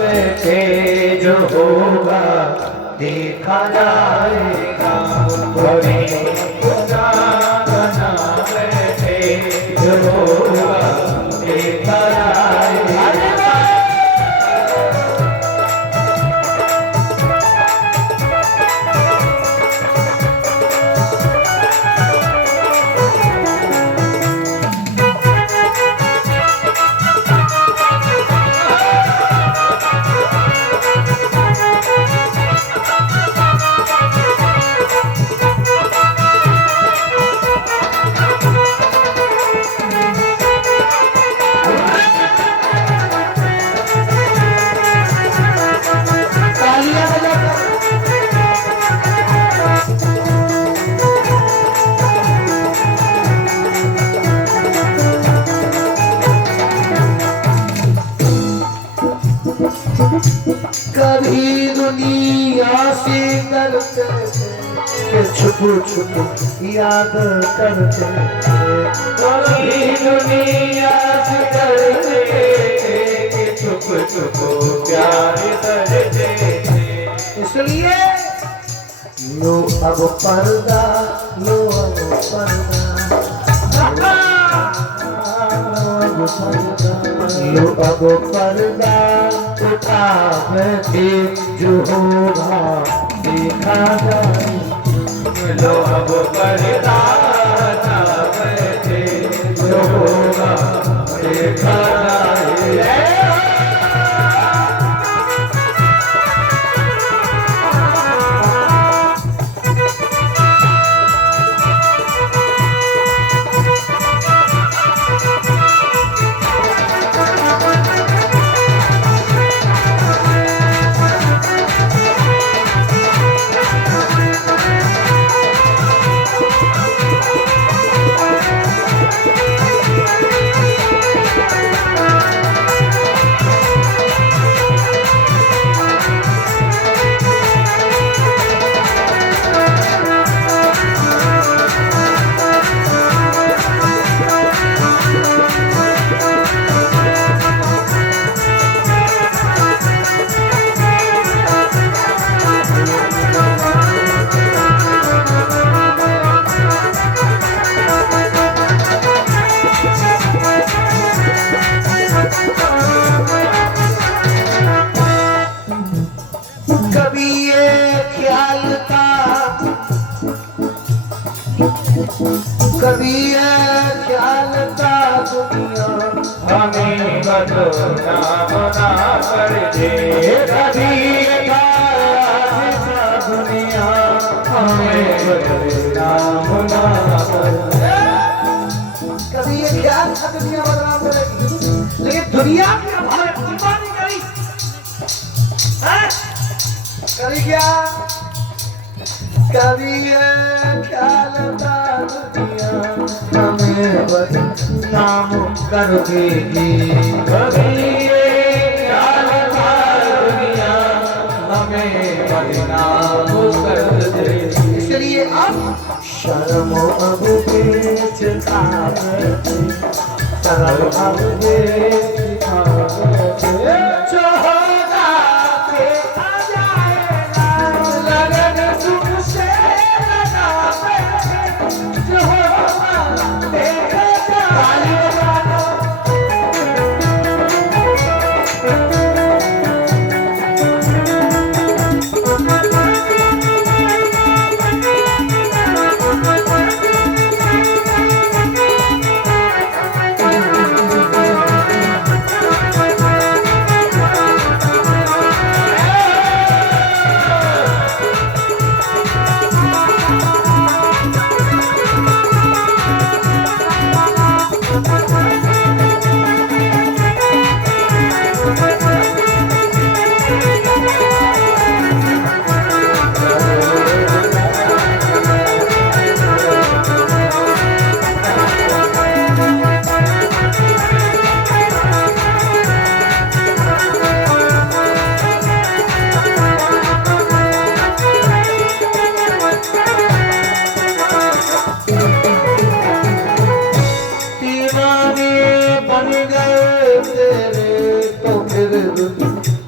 बैठे जो होगा देखा जाएगा, खुदा बना बैठे जो होगा देखा जाएगा। कभी दुनिया से डरते थे, छुप छुप याद करते थे। कभी दुनिया से डरते थे, छुप छुप प्यार करते थे। इसलिए लो अब पर्दा, लो अब पर्दा, लो अब पर्दा उठा बैठे जो होगा देखा जाए। लो अब पर्दा है ख्याल का दुनिया हमें बदनाम ना कर दे कभी दुनिया हमें बदनाम ना कर दे। कभी ये ख्याल था दुनिया बदनाम करेगी, लेकिन दुनिया की हमारे कुर्बानी करी हैं? करी क्या? कभी ये ख्याल था दुनिया हमें बदनाम कर देगी, कभी ये ख्याल था दुनिया हमें बदनाम कर दे। इसलिए अब शर्म अब बेच शर्म अब बेच जो होगा देखा जाएगा, लगन तुमसे लगावे, जो होगा देखा जाएगा।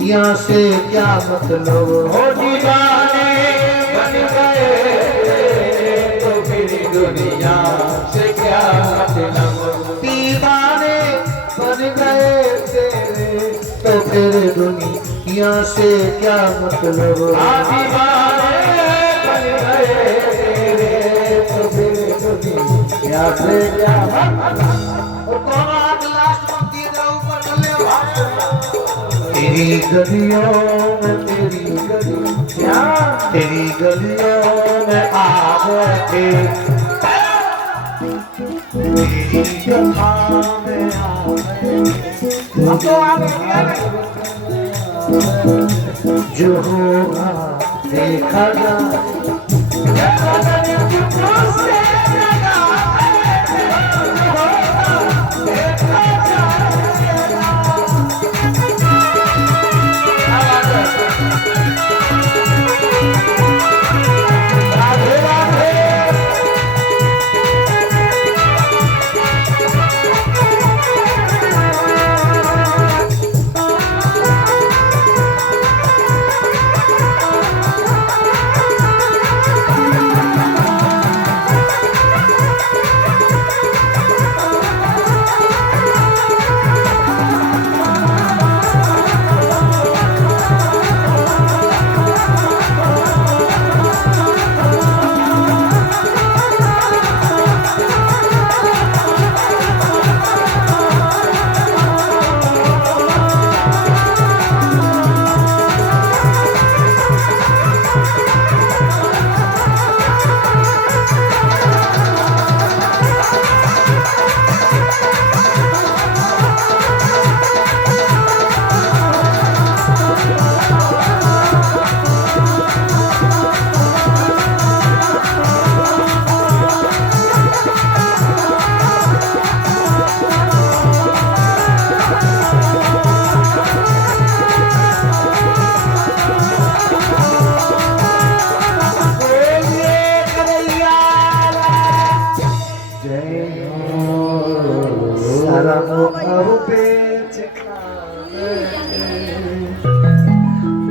यहाँ से क्या मतलब हो दीवाने बन गए तो फिर दुनिया से क्या मतलब। दीवाने बन गए तेरे तो फिर दुनिया से क्या मतलब। दीवाने बन गए तेरे तो फिर दुनिया से क्या मतलब। और कौन आग लास्ट पंक्ति इधर ऊपर बोले तेरी गलियों में तेरी गलियां तेरी गलियों में आ गए तेरी जगह में आ गए अब तो आ गए जो होगा देखा जाए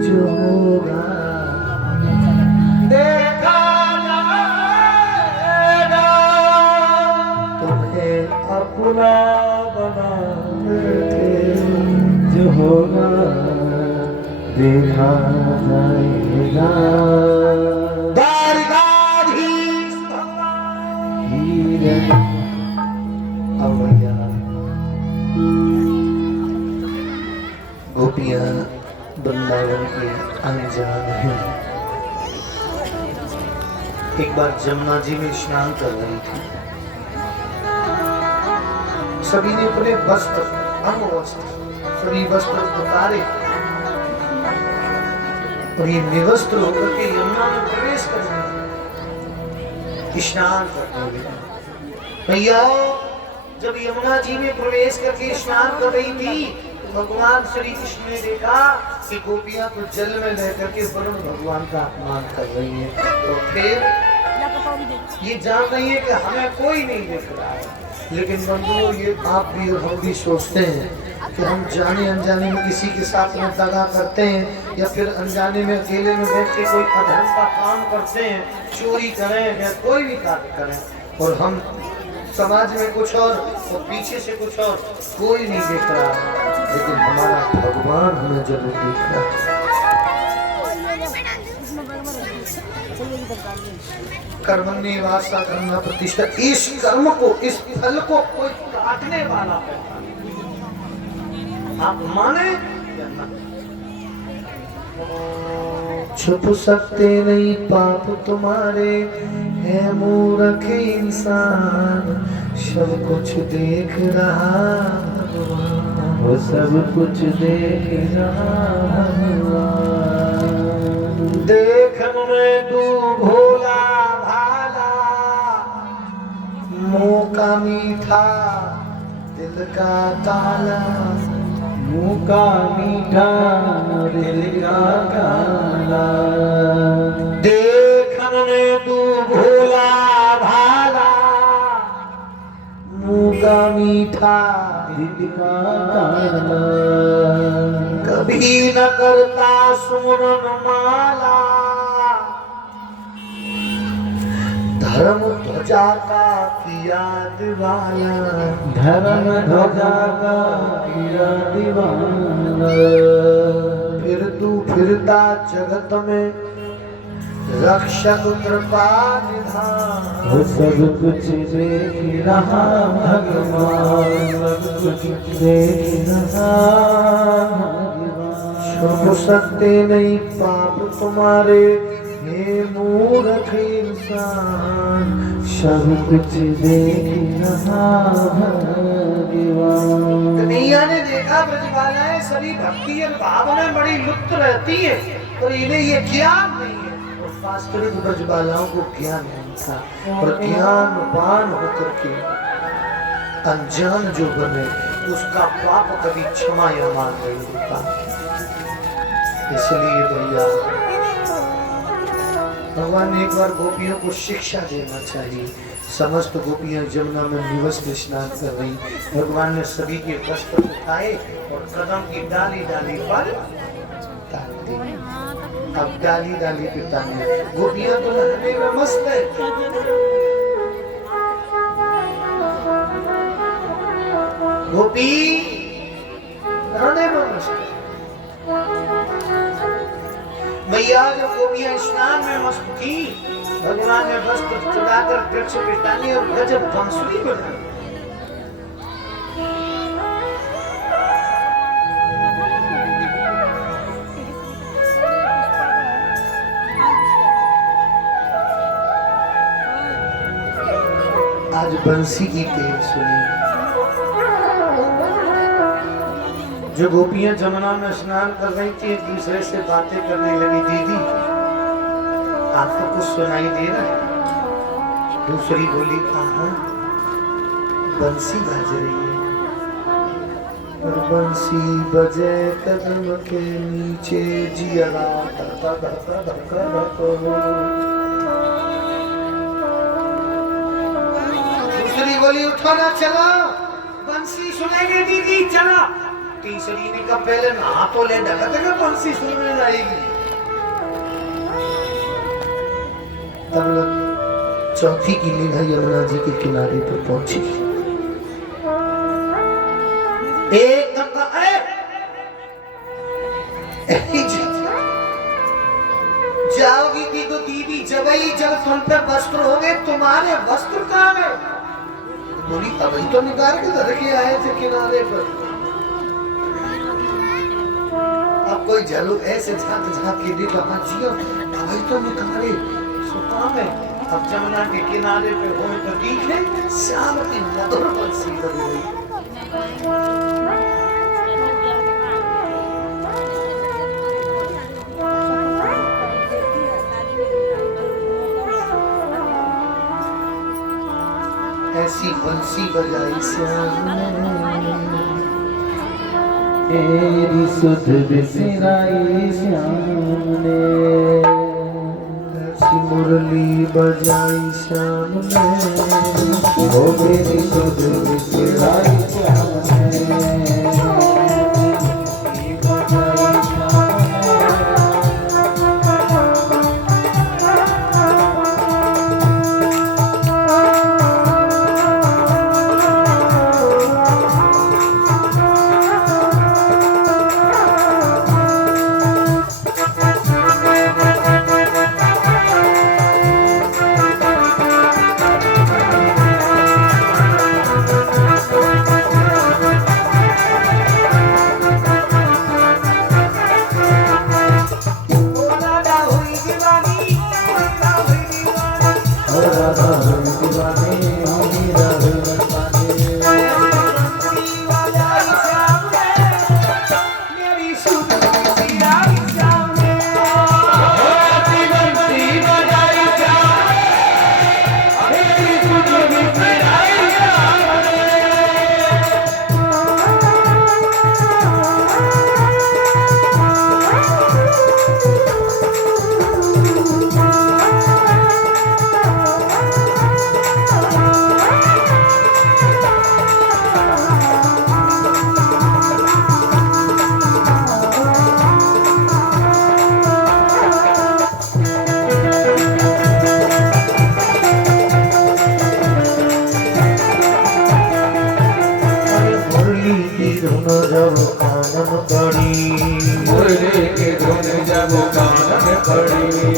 जो होगा देखा जाएगा तुम्हें अपना बना जो होगा देखा जाएगा। द्वारकाधीश भगवान अब भैया गोपियां वृंदावन के अनजान हैं। एक बार जमुना जी में स्नान कर रही थी। सभी ने अपने वस्त्र अंग वस्त्र सभी वस्त्र उतारे और ये निवस्त्र होकर के यमुना में प्रवेश कर रहे स्नान करते हुए। भैया जब यमुना जी में प्रवेश करके स्नान कर रही थी तो भगवान श्री कृष्ण ने देखा कि गोपियां तो जल में रह करके वरुण भगवान का अपमान कर रही हैं। तो फिर ये जान रही है कि हमें कोई नहीं देख रहा है, लेकिन बंधुओं ये आप भी और हम भी सोचते हैं कि हम जाने अनजाने में किसी के साथ में दगा करते हैं या फिर अनजाने में अकेले में बैठ के कोई अधर्म का काम करते हैं, चोरी करें या कोई भी कार्य करें और हम समाज में कुछ और पीछे से कुछ और, कोई नहीं देख रहा, लेकिन हमारा भगवान हमें जरूर देख रहा है। कर्मण्येवासा कर्मणा प्रतिष्ठा, इस कर्म को इस फल को कोई काटने वाला है, आप माने या ना। छुप सकते नहीं पाप तुम्हारे है मूर्ख इंसान, सब कुछ देख रहा वो सब कुछ देख रहा देख में तू भोला भाला, मुँह का मीठा दिल का काला, मुँह का मीठा दिल का काला, देखन में तू भोला भाला, मुँह का मीठा दिल का काला, कभी न करता सुमरन माला, धर्म ध्वजा का किया दीवाना, धर्म ध्वजा का किया दीवाना, फिर तू फिरता जगत में रक्षक कृपा निधान, वो सब कुछ देख रहा भगवान, सब कुछ देख रहा भगवान। छुप सकते नहीं पाप तुम्हारे हे मूर्ख इंसान, सब कुछ देख रहा भगवान। कन्हैया ने देखा ब्रजबालाएं सभी भक्ति और भाव में बड़ी लुप्त रहती है और इन्हें ये ज्ञान नहीं है, और वास्तविक ब्रजबालाओं को ज्ञान नहीं था, और ज्ञानवान होकर के अनजान जो बने उसका पाप कभी क्षमा या मान नहीं होता। इसलिए भैया भगवान ने एक बार गोपियों को शिक्षा देना चाहिए। समस्त गोपियां जमुना में निवस्त्र स्नान कर रही, भगवान ने सभी के वस्त्र उठाए और कदम की डाली डाली पर टांग दी। अब डाली डाली पे टांगे, गोपियां तो नहाने में मस्त है। गोपी नहाने में मस्त है। भैया जब गोपियां स्नान में मस्त थी, भगवान ने वस्त्र चढ़ाकर वृक्ष पे टांगे और गजब बांसुरी बजाई। आज बंसी की तेल सुनी। जो गोपियां जमुना में स्नान कर रही थी, एक दूसरे से बातें करने लगी। दीदी आपको कुछ सुनाई दे रहा है? दूसरी बोली कहाँ? बंसी बज रही है, और बंसी बजे कदम के नीचे जियरा धड़का धड़का धड़का धड़का। दूसरी बोली उठो ना, चलो बंसी सुनेंगे दीदी, चलो। तीसरी ने कहा पहले नहा तो ले, ढका देगा बंसी सुनने जाएगी। तब लोग चौथी की लीला यमुना जी के किनारे पर पहुंची। एकदम जाओगी तो दीदी जब ही जब तुम पे वस्त्र हो गए, तुम्हारे वस्त्र कहाँ गए? बोली अभी तो निकाल के धर के आए थे किनारे पर, अब कोई झलू ऐसे झाँक झाँक के देखा हाँ जियो अभी तो निकाले सो काम है। अब जमुना के किनारे पे हो तो दिखे श्याम की मधुर बंसी बज रही। ऐसी बंसी बजाई श्याम ने, तेरी सुध बिसराई श्याम ने, ऐसी मुरली बजाई श्याम ने, वो मेरी सुध बिसराई श्याम ने।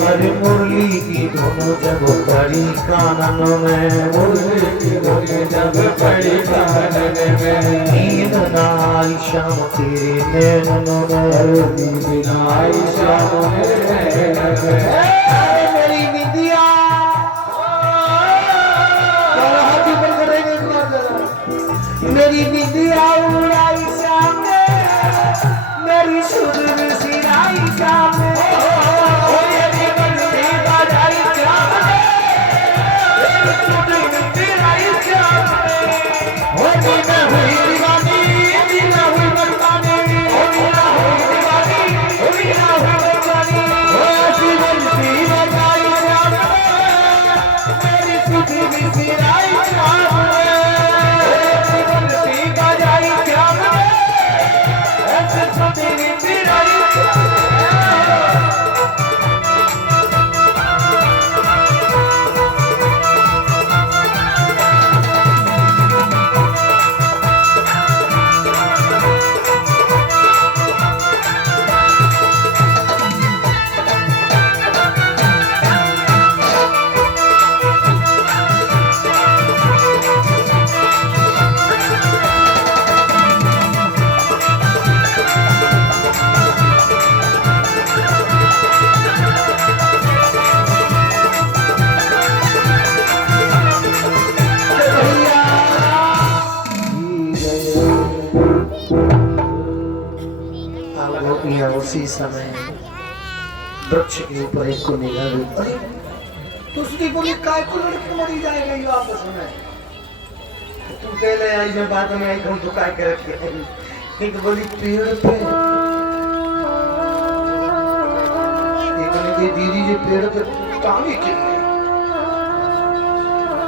अरे मुरली की धुन जब पड़ी कानन में, मुरली की धुन जब पड़ी कानन में, नींद ना आई श्याम तेरे नैनन में, नींद ना आई श्याम तेरे नैनन में। मेरी निंदिया हाथ ऊपर करेंगे, मेरी निंदिया उड़ाई श्याम ने, मेरी सुध बिसराई श्याम ने, उसी समय वृक्ष के ऊपर एक को निगाह हुई। अरे तो उसकी बोली काय को लड़की मरी जाएगा ये आपस में, तुम पहले आई मैं बाद में आई हम तो काय कर रखे। एक बोली पेड़ पे, एक ने दीदी जी पेड़ पे टांगी क्यों नहीं,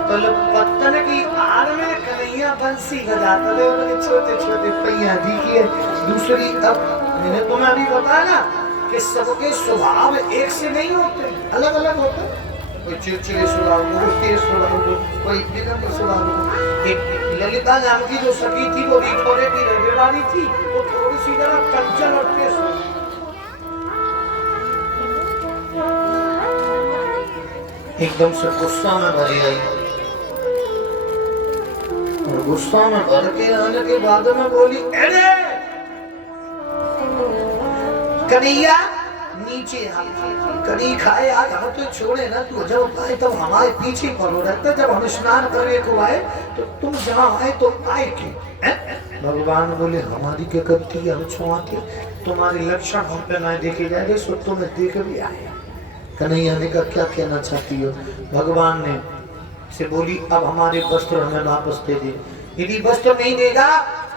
तो पत्तन की आड़ में कन्हैया बंसी बजाता थे, उनके छोटे छोटे पहिया दिखिए। दूसरी अब मैंने तुम्हें अभी बताया ना कि सबके स्वभाव एक से नहीं होते, अलग अलग होते। कोई चिड़चिड़े स्वभाव को, कोई तेज स्वभाव को, कोई विनम्र स्वभाव को। एक ललिता नाम की जो सखी थी वो भी थोड़े की रहने वाली थी, वो थोड़ी सी जरा कंचन और तेज, एकदम से गुस्सा में भरी आई। गुस्सा में भर के आने के बाद में बोली, अरे कन्हैया नीचे आ, कड़ी खाए आज हम तो छोड़े ना, तू जब आए तब हमारे पीछे पड़ो रहता, जब हम स्नान करने को आए तो तुम जहाँ आए तो आए क्यों? भगवान बोले हमारी क्या गलती, हम छुआते, तुम्हारे लक्षण हम पे ना देखे जाएंगे, सो तुम्हें देख भी आए। कन्हैया ने कहा क्या कहना चाहती हो? भगवान ने से बोली अब हमारे वस्त्र हमें वापस दे दे, यदि वस्त्र नहीं देगा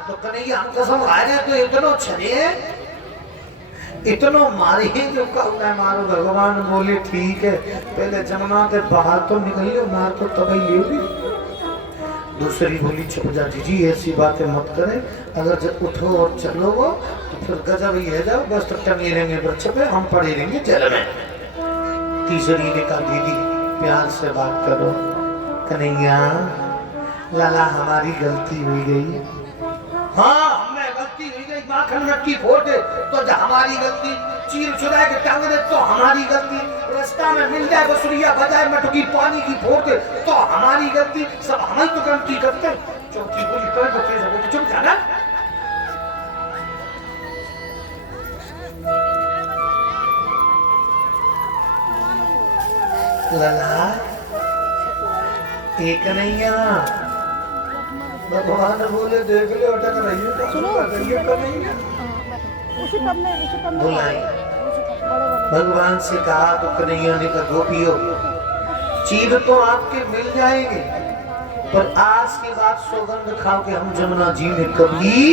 तो कन्हैया हम कसम खाए रहे तो इतना छने इतना मारे जो कहना मारो। भगवान बोले ठीक है, पहले जमुना के बाहर तो निकलियो, मार तो तभी लियोगी। दूसरी बोली चुप जा जी, ऐसी बातें मत करें, अगर जब उठो और चलो वो तो फिर गजब ही है, जाओ वस्त्र टंगे रहेंगे वृक्ष पे, हम पड़े रहेंगे जल में। तीसरी ने कहा दीदी प्यार से बात करो। कन्हैया लाला हमारी गलती हुई गई, हाँ हमें गलती हुई गई, माखन मक्खी फोड़ दे तो हमारी गलती, चीर चुरा के टांग दे तो हमारी गलती, रास्ता में मिल जाए बसुरिया बजाए मटकी पानी की फोड़ दे तो हमारी गलती, सब हम ही तो गलती करते। चौथी बोली कर बच्चे सब चुप जाना। लाला एक नहीं भगवान बोले देख ले अटक रही है, बुलाई भगवान से कहा तो कन्हैया ने कहा गोपियों चीर तो आपके मिल जाएंगे, पर आज के बाद सौगंध खाओ के हम जमुना जी में कभी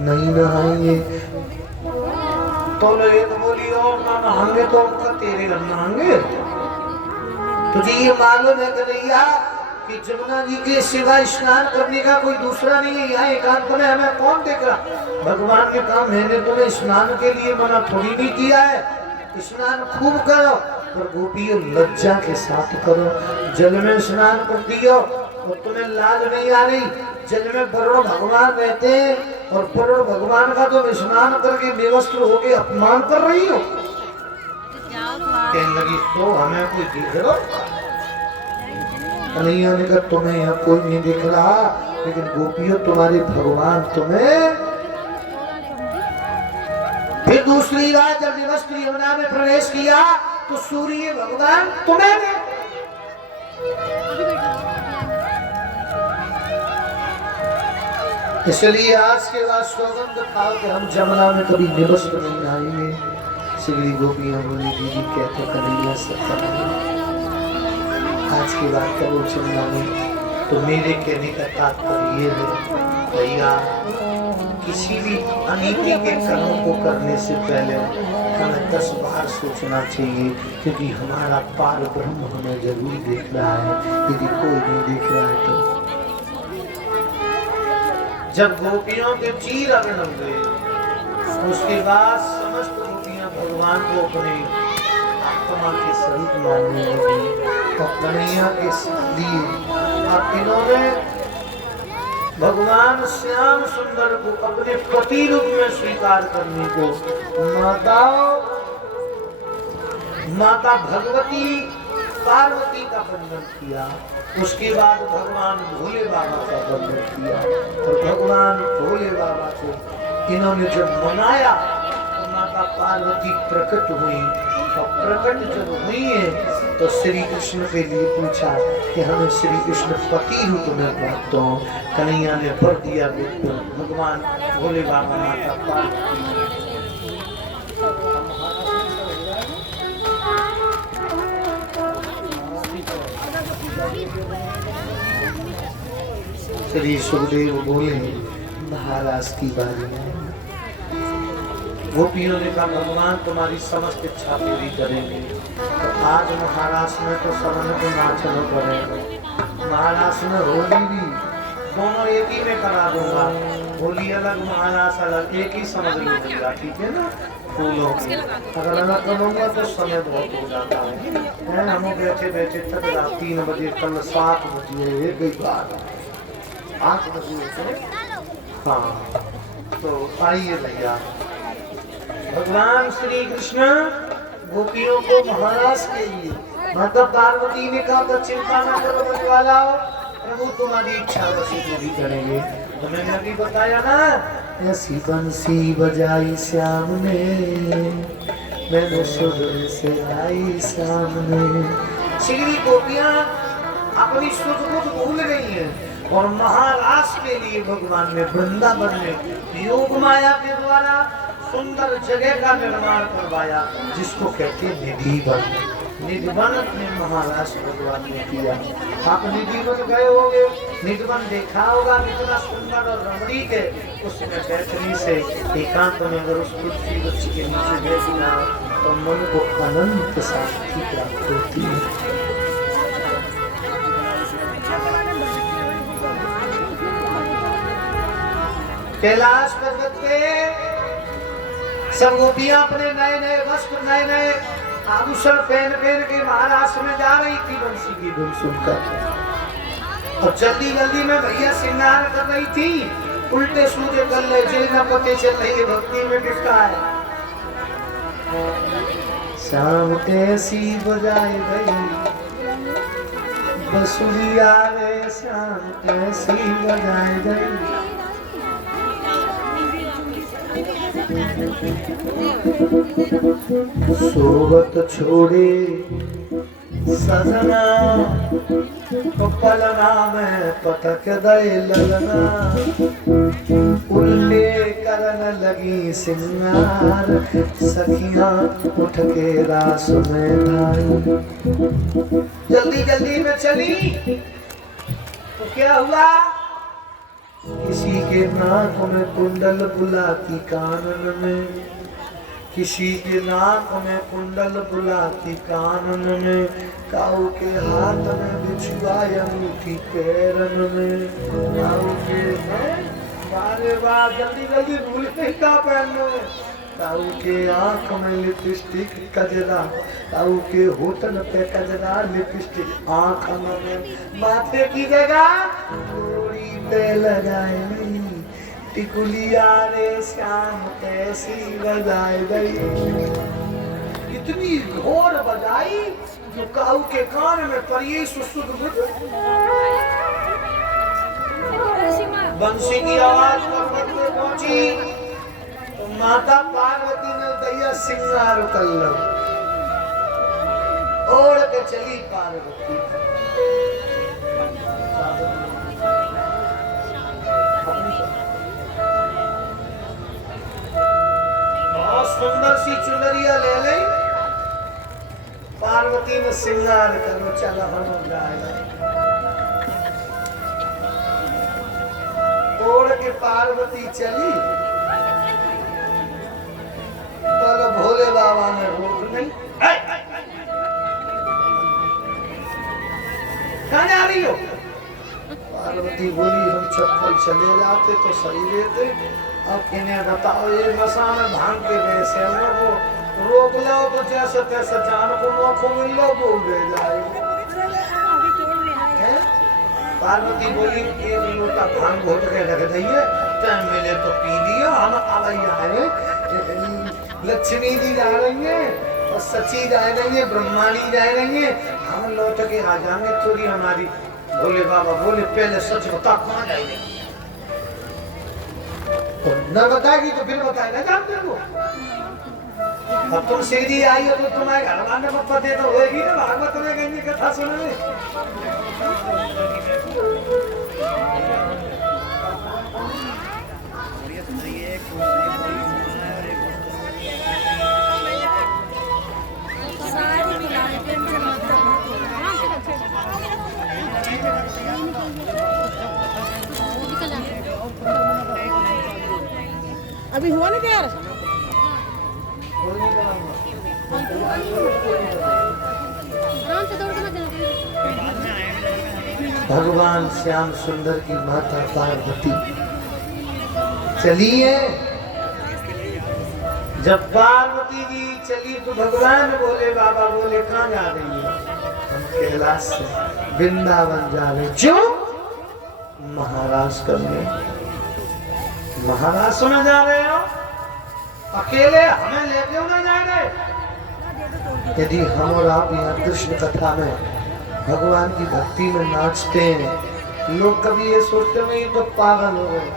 नहीं नहाएंगे। तो एक बोली और ना नहाएंगे तो उनका तेरे रंग नहाएंगे। तुझे ये मालूम है कन्हैया कि जमुना जी के सिवा स्नान करने का कोई दूसरा नहीं है, यहाँ एकांत में हमें कौन देख रहा? भगवान ने कहा मैंने तुम्हें स्नान के लिए मना थोड़ी नहीं किया है, स्नान खूब करो, पर गोपियों लज्जा के साथ करो। जल में स्नान कर दियो और तुम्हें लाज नहीं आ रही, जल में बड़ो भगवान रहते हैं और बड़ो भगवान का तुम स्नान करके बेवस्त्र होके अपमान कर रही हो। कहने लगी तो हमें कोई दिख रहा? कन्हैया ने कहा तुम्हें यहाँ कोई नहीं दिख रहा, लेकिन गोपियों तुम्हारे भगवान तुम्हें। फिर दूसरी रात जब निवस्त्र यमुना में प्रवेश किया तो सूर्य भगवान तुम्हें इसलिए आज के बाद सौगंध खाओ कि हम जमुना में कभी निवस्त्र नहीं आएंगे। सिगड़ी गोपियां बोली दीदी कहते कन्हैया सत्य आज की बात करो जमुना में, तो मेरे कहने का तात्पर्य ये है भैया किसी भी अनीति के कर्मों को करने से पहले हमें 10 बार सोचना चाहिए, क्योंकि हमारा पार ब्रह्म हमें जरूर देख रहा है, यदि कोई नहीं देख रहा है तो। जब गोपियों के चीर अभिनव गए उसके बाद समस्त गोपियां भगवान को अपने आत्मा के स्वरूप मानने लगी और कन्हैया के लिए, और इन्होंने भगवान श्याम सुंदर को अपने पति रूप में स्वीकार करने को माता भगवती पार्वती का बंधन किया। उसके बाद भगवान भोले बाबा का बंधन किया और भगवान भोले बाबा को इन्होंने जब मनाया तो माता पार्वती प्रकट हुई, और प्रकट जब हुई है तो श्री कृष्ण के लिए पूछा कि हमें श्री कृष्ण पति रूप में प्राप्त हो। कन्हैया ने भर दिया भगवान भोले बाबा माता पार्वती। श्री सुखदेव बोले महाराज की बारी है। गोपियों ने कहा भगवान तुम्हारी समस्त इच्छा पूरी करेंगे, तो आज महाराष्ट्र में तो सबने को नाचना पड़ेगा। महाराष्ट्र में होली भी दोनों एक ही में करा दूंगा, होली अलग महाराष्ट्र अलग, एक ही समझ लीजिएगा, ठीक है ना? फूलों अगर अलग करूंगा तो समय बहुत हो जाता है। हम बैठे बैठे तक रात 3 बजे, कल 7 बजे, एक ही बार 8 बजे। हाँ तो आइए भैया, भगवान श्री कृष्ण गोपियों को महाराज के लिए, माता पार्वती ने कहा तो चिंता न करो वाला, प्रभु तुम्हारी इच्छा वैसी पूरी करेंगे। तो मैंने अभी बताया ना, ऐसी बंसी बजाई श्याम ने, मैंने सुर से आई सामने। सिगरी गोपियां अपनी सुध बुध भूल गई हैं और महारास के लिए भगवान ने वृंदावन में योग माया के द्वारा सुंदर जगह का निर्माण करवाया, जिसको कहते हैं निधिवन। निधिवन अपने महाराज भगवान ने किया। आप निधिवन गए होंगे, निधिवन देखा होगा, कितना सुंदर और रमणीक है। उसमें बैठने से एकांत में अगर उस तुलसी वृक्ष के नीचे बैठना तो मन को अनंत शांति प्राप्त होती है। कैलाश पर्वत पे सब गोपियां अपने नए नए वस्त्र, नए नए आभूषण पहन पहन के महाराष्ट्र में जा रही थी बंसी की धुन सुनकर। और जल्दी जल्दी में भैया श्रृंगार कर रही थी, उल्टे सूझे गले जेल न पते चल रही भक्ति में किसका है। शाम कैसी बजाए गई बसुरिया रे, शाम कैसी बजाए गई। सोवत छोड़े सजना तो पलना में पटक दे ललना, उल्ले करन लगी सिंगार, सखियां उठ के रास में धाई। जल्दी जल्दी में चली तो क्या हुआ, किसी के नाक में कुंडल बुलाती कानन में, किसी के नाक में कुंडल बुलाती कानन में, काऊ के हाथ में बिछुआ अंगूठी पैरन में, काऊ के बारे बार जल्दी जल्दी भूलते का पहनो, काऊ के आंख में लिपस्टिक कजरा, काऊ के होठन पे कजरा लिपस्टिक, आंख में माथे की जगह थोड़ी पे लगाए नहीं, टिकुलिया रे श्याम कैसी बजाए गई। इतनी घोर बजाई जो काऊ के कान में पड़ी। बंसी की आवाज पर्वत में पहुंची तो माता पार्वती ने दैया सिंगार कर लो, ओढ़ के चली पार्वती। बहुत सुंदर सी चुनरिया ले ली पार्वती ने, सिंगार करो चला हम जाए। ओढ़ के पार्वती चली तो भोले बाबा ने रोक नहीं, कहाँ जा रही हो। पार्वती बोली हम चप्पल चले जाते तो सही रहते, अब इन्हें बताओ ये मसा में भांग के वैसे को रोक लो तो जैसे तैसे जान को मौका मिल लो बोल दे जाए। पार्वती बोली एक लोटा भांग घोट के रख दइए, टाइम मिले तो पी लिया। हम आए लक्ष्मी जी जा रही है और सची जा रही है, ब्रह्माणी जा रही है, हम लौट के आ जाएंगे। थोड़ी हमारी भोले बाबा बोले पहले सच बता कहाँ जाएंगे, न बताएगी तो फिर बताएगा जानते हो। अब तुम सीधी आई हो तो तुम्हारे घर वाले को पते तो होगी ना, भागवत में कहीं कथा सुनोगे। अभी हुआ नहीं तैयार। भगवान श्याम सुंदर की माता पार्वती चली है। जब पार्वती जी चली तो भगवान बोले बाबा बोले कहाँ जा रही है। हम कैलाश से वृंदावन जा रहे। क्यों? महाराज करने। महाराष्ट्र में जा रहे हो अकेले, हमें ले क्यों ना जा रहे। यदि हम और आप यहाँ कृष्ण कथा में भगवान की भक्ति में नाचते हैं लोग कभी ये सोचते हैं ये तो पागल हो गए।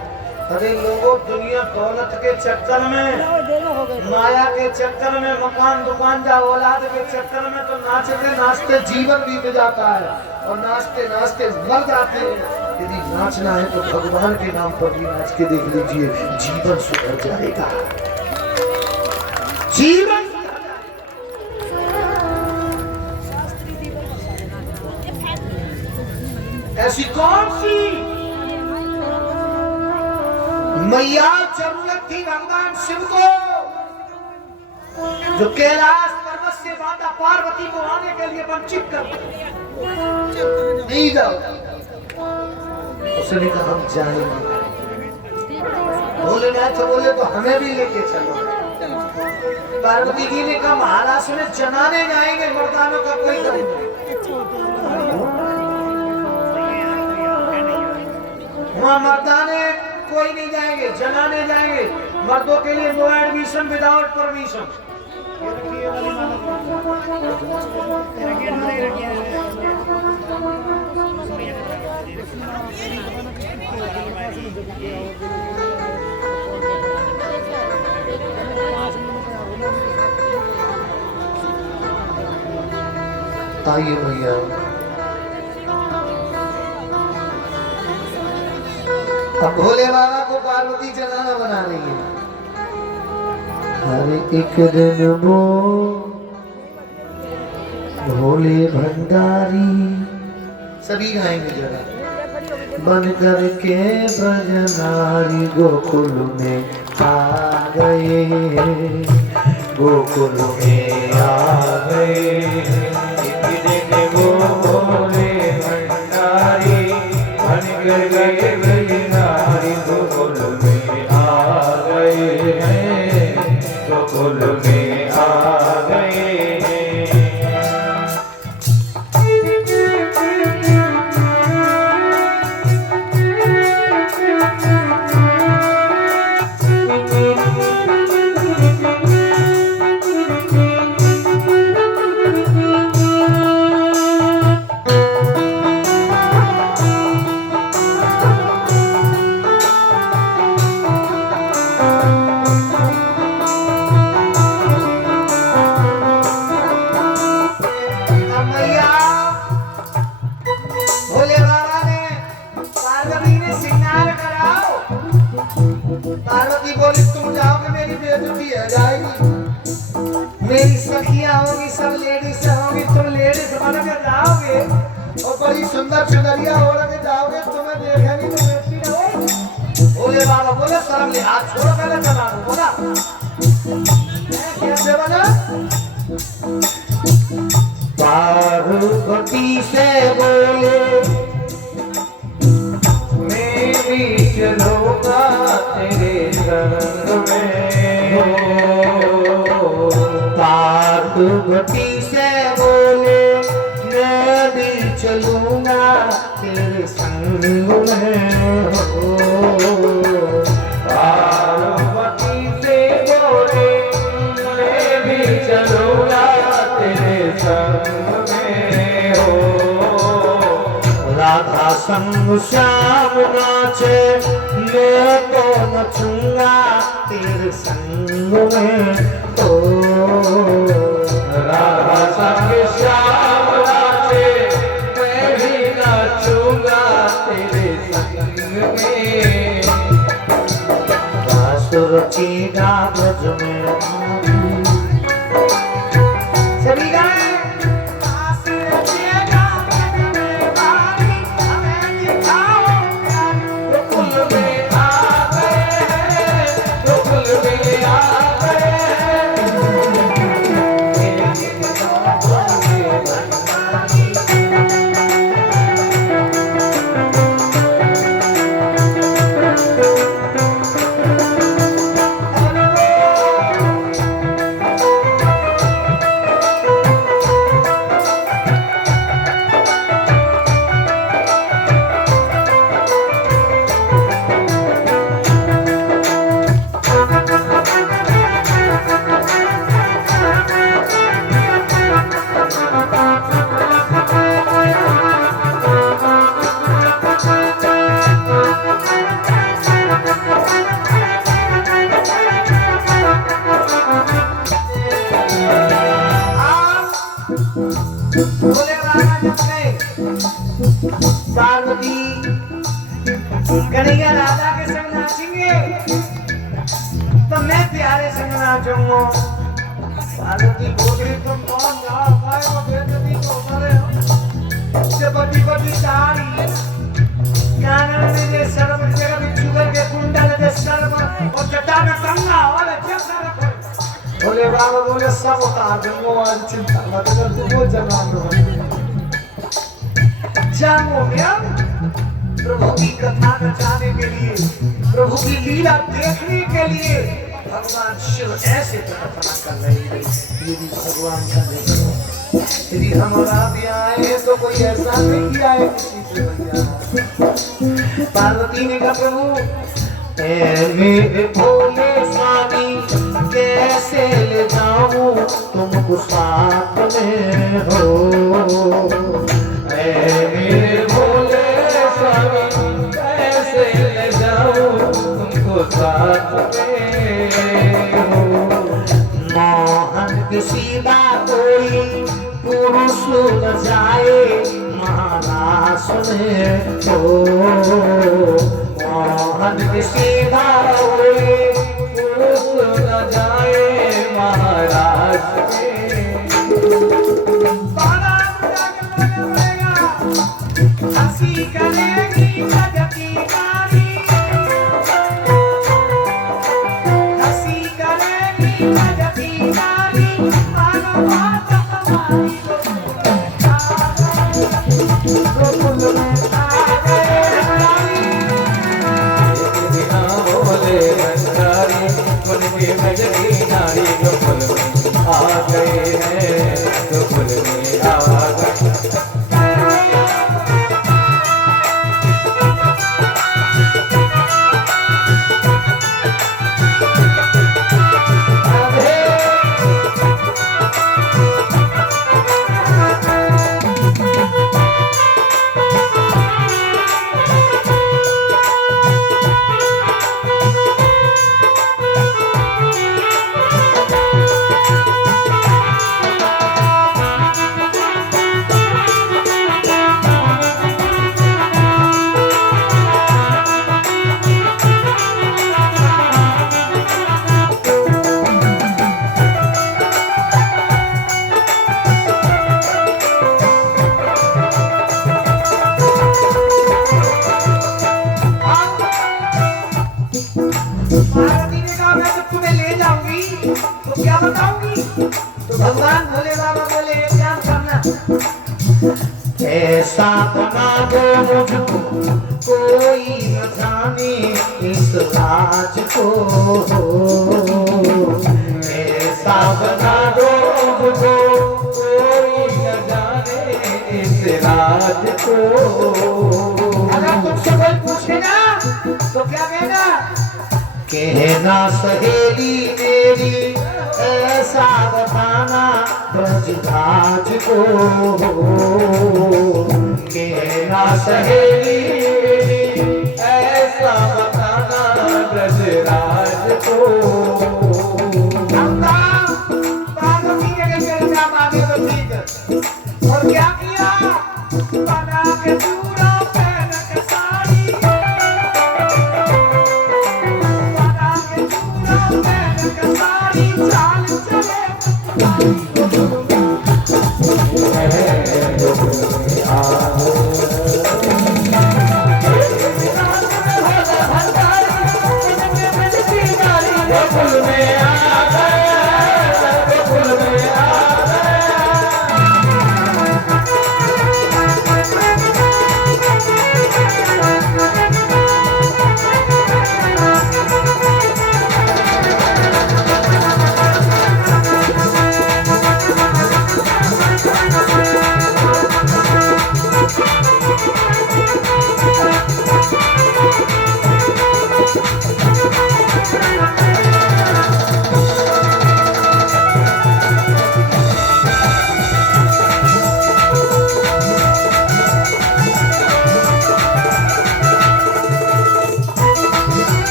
अरे लोगों, दुनिया दौलत के चक्कर में, माया के चक्कर में, मकान दुकान जा औलाद के चक्कर में तो नाचते नाचते जीवन बीत जाता है और नाचते नाचते मर जाते हैं। यदि नाचना है तो भगवान के नाम पर भी नाच के देख लीजिए, जीवन सुधर जाएगा। जीवन ऐसी कौन सी मैया जरूरत थी भगवान शिव को, जो कैलाश पर्वत से माता पार्वती को आने के लिए वंचित कर नहीं जाओ। उसने कहा हम जाएंगे। भोलेनाथ बोले तो हमें भी लेके चलो। पार्वती जी ने कहा महाराज में जनाने जाएंगे, मर्दानों का कोई काम नहीं। वहाँ मर्दाने कोई नहीं जाएंगे, जनाने जाएंगे। मर्दों के लिए नो एडमिशन विदाउट परमिशन। आइए भैया, अब भोले बाबा को पार्वती जनाना बना रही है। हर एक दिन वो भोले भंडारी, सभी गाएंगे जरा। बन कर के ब्रजनारी गोकुल में आ गए, गोकुल में आ गए। एक दिन वो भोले भंडारी बन कर के ब्रजनारी गोकुल में आ गए हैं, गोकुल में आ गए। पार्वती बोली तुम जाओगे मेरी बेइज्जती हो जाएगी। मेरी सखियां होंगी, सब लेडीज होंगी, तुम लेडीज बन के जाओगे और बड़ी सुंदर चुनरिया ओढ़ के जाओगे, तुम्हें देखेंगे तो बेइज्जती ना हो। बोले बाबा बोले शर्म ले, हाथ छोड़ो पहले चला बोला कैसे बोला। पार्वती से बोले मैं भी चलूंगा तेरे संग में। पार्वती से बोले मैं भी चलूंगा तेरे संग में। पार्वती से बोले मैं भी चलूंगा तेरे संग में। राधा संग श्याम नाचे मैं तो नचूंगा तेरे संग में। ओ राधा संग श्याम नाचे मैं भी नचूंगा तेरे संग में। बांसुर की गाज में सभी गाए बोले राजा जब गए पार्वती कन्हैया राधा के संग नाचेंगे तो मैं प्यारे संग नाचूंगा। पार्वती बोल रही तुम कौन जाओ भाई वो बेटी को करे हो से बड़ी बड़ी साड़ी कानों में ये सर्व जगह में चुगल के कुंडल में सर्व और जटा में कंगा वाले जैसा रखो। बोले बाबा बोले सब उतार दूंगा और चिंता मत कर तू वो जमा दो जानो गया प्रभु की कथा नचाने के लिए प्रभु की लीला देखने के लिए भगवान शिव ऐसे प्रार्थना कर रहे हैं। यदि भगवान का देखो यदि हमारा भी आए तो कोई ऐसा नहीं किया है किसी के भैया। पार्वती ने कहा प्रभु मेरे भोले स्वामी कैसे ले जाऊं तुमको साथ में हो। मेरे भोले स्वामी कैसे ले जाऊं तुमको साथ में हो। मोहन की सीधा कोई पुरुष न जाए महाराज में हो। मोहन की सीधा कोई पुरुष न जाए महाराज में। हंसी करेगी जगती नारी हंसी करेगी जगती नारी मानो बात हमारी गोकुल में आ गए बिना बोले भंडारी मन के जगती नारी गोकुल में आ गए हैं गोकुल में आ गए। पार्वती ने कहा मैं जब तुम्हें ले जाऊंगी तो क्या बताऊंगी। तो भगवान भोले बाबा बोले क्या करना ऐसा बना दो मुझको कोई न जाने इस राज को। ऐसा बना दो मुझको कोई न जाने इस राज को। अगर तुमसे कोई पूछेगा तो क्या कहना कहना सहेली मेरी ऐसा बताना ब्रजराज को। कहना सहेली मेरी ऐसा बताना ब्रजराज को। पार्वती के चलना मांगे तो ठीक और क्या किया बना के चूड़ा पहन के साड़ी चाल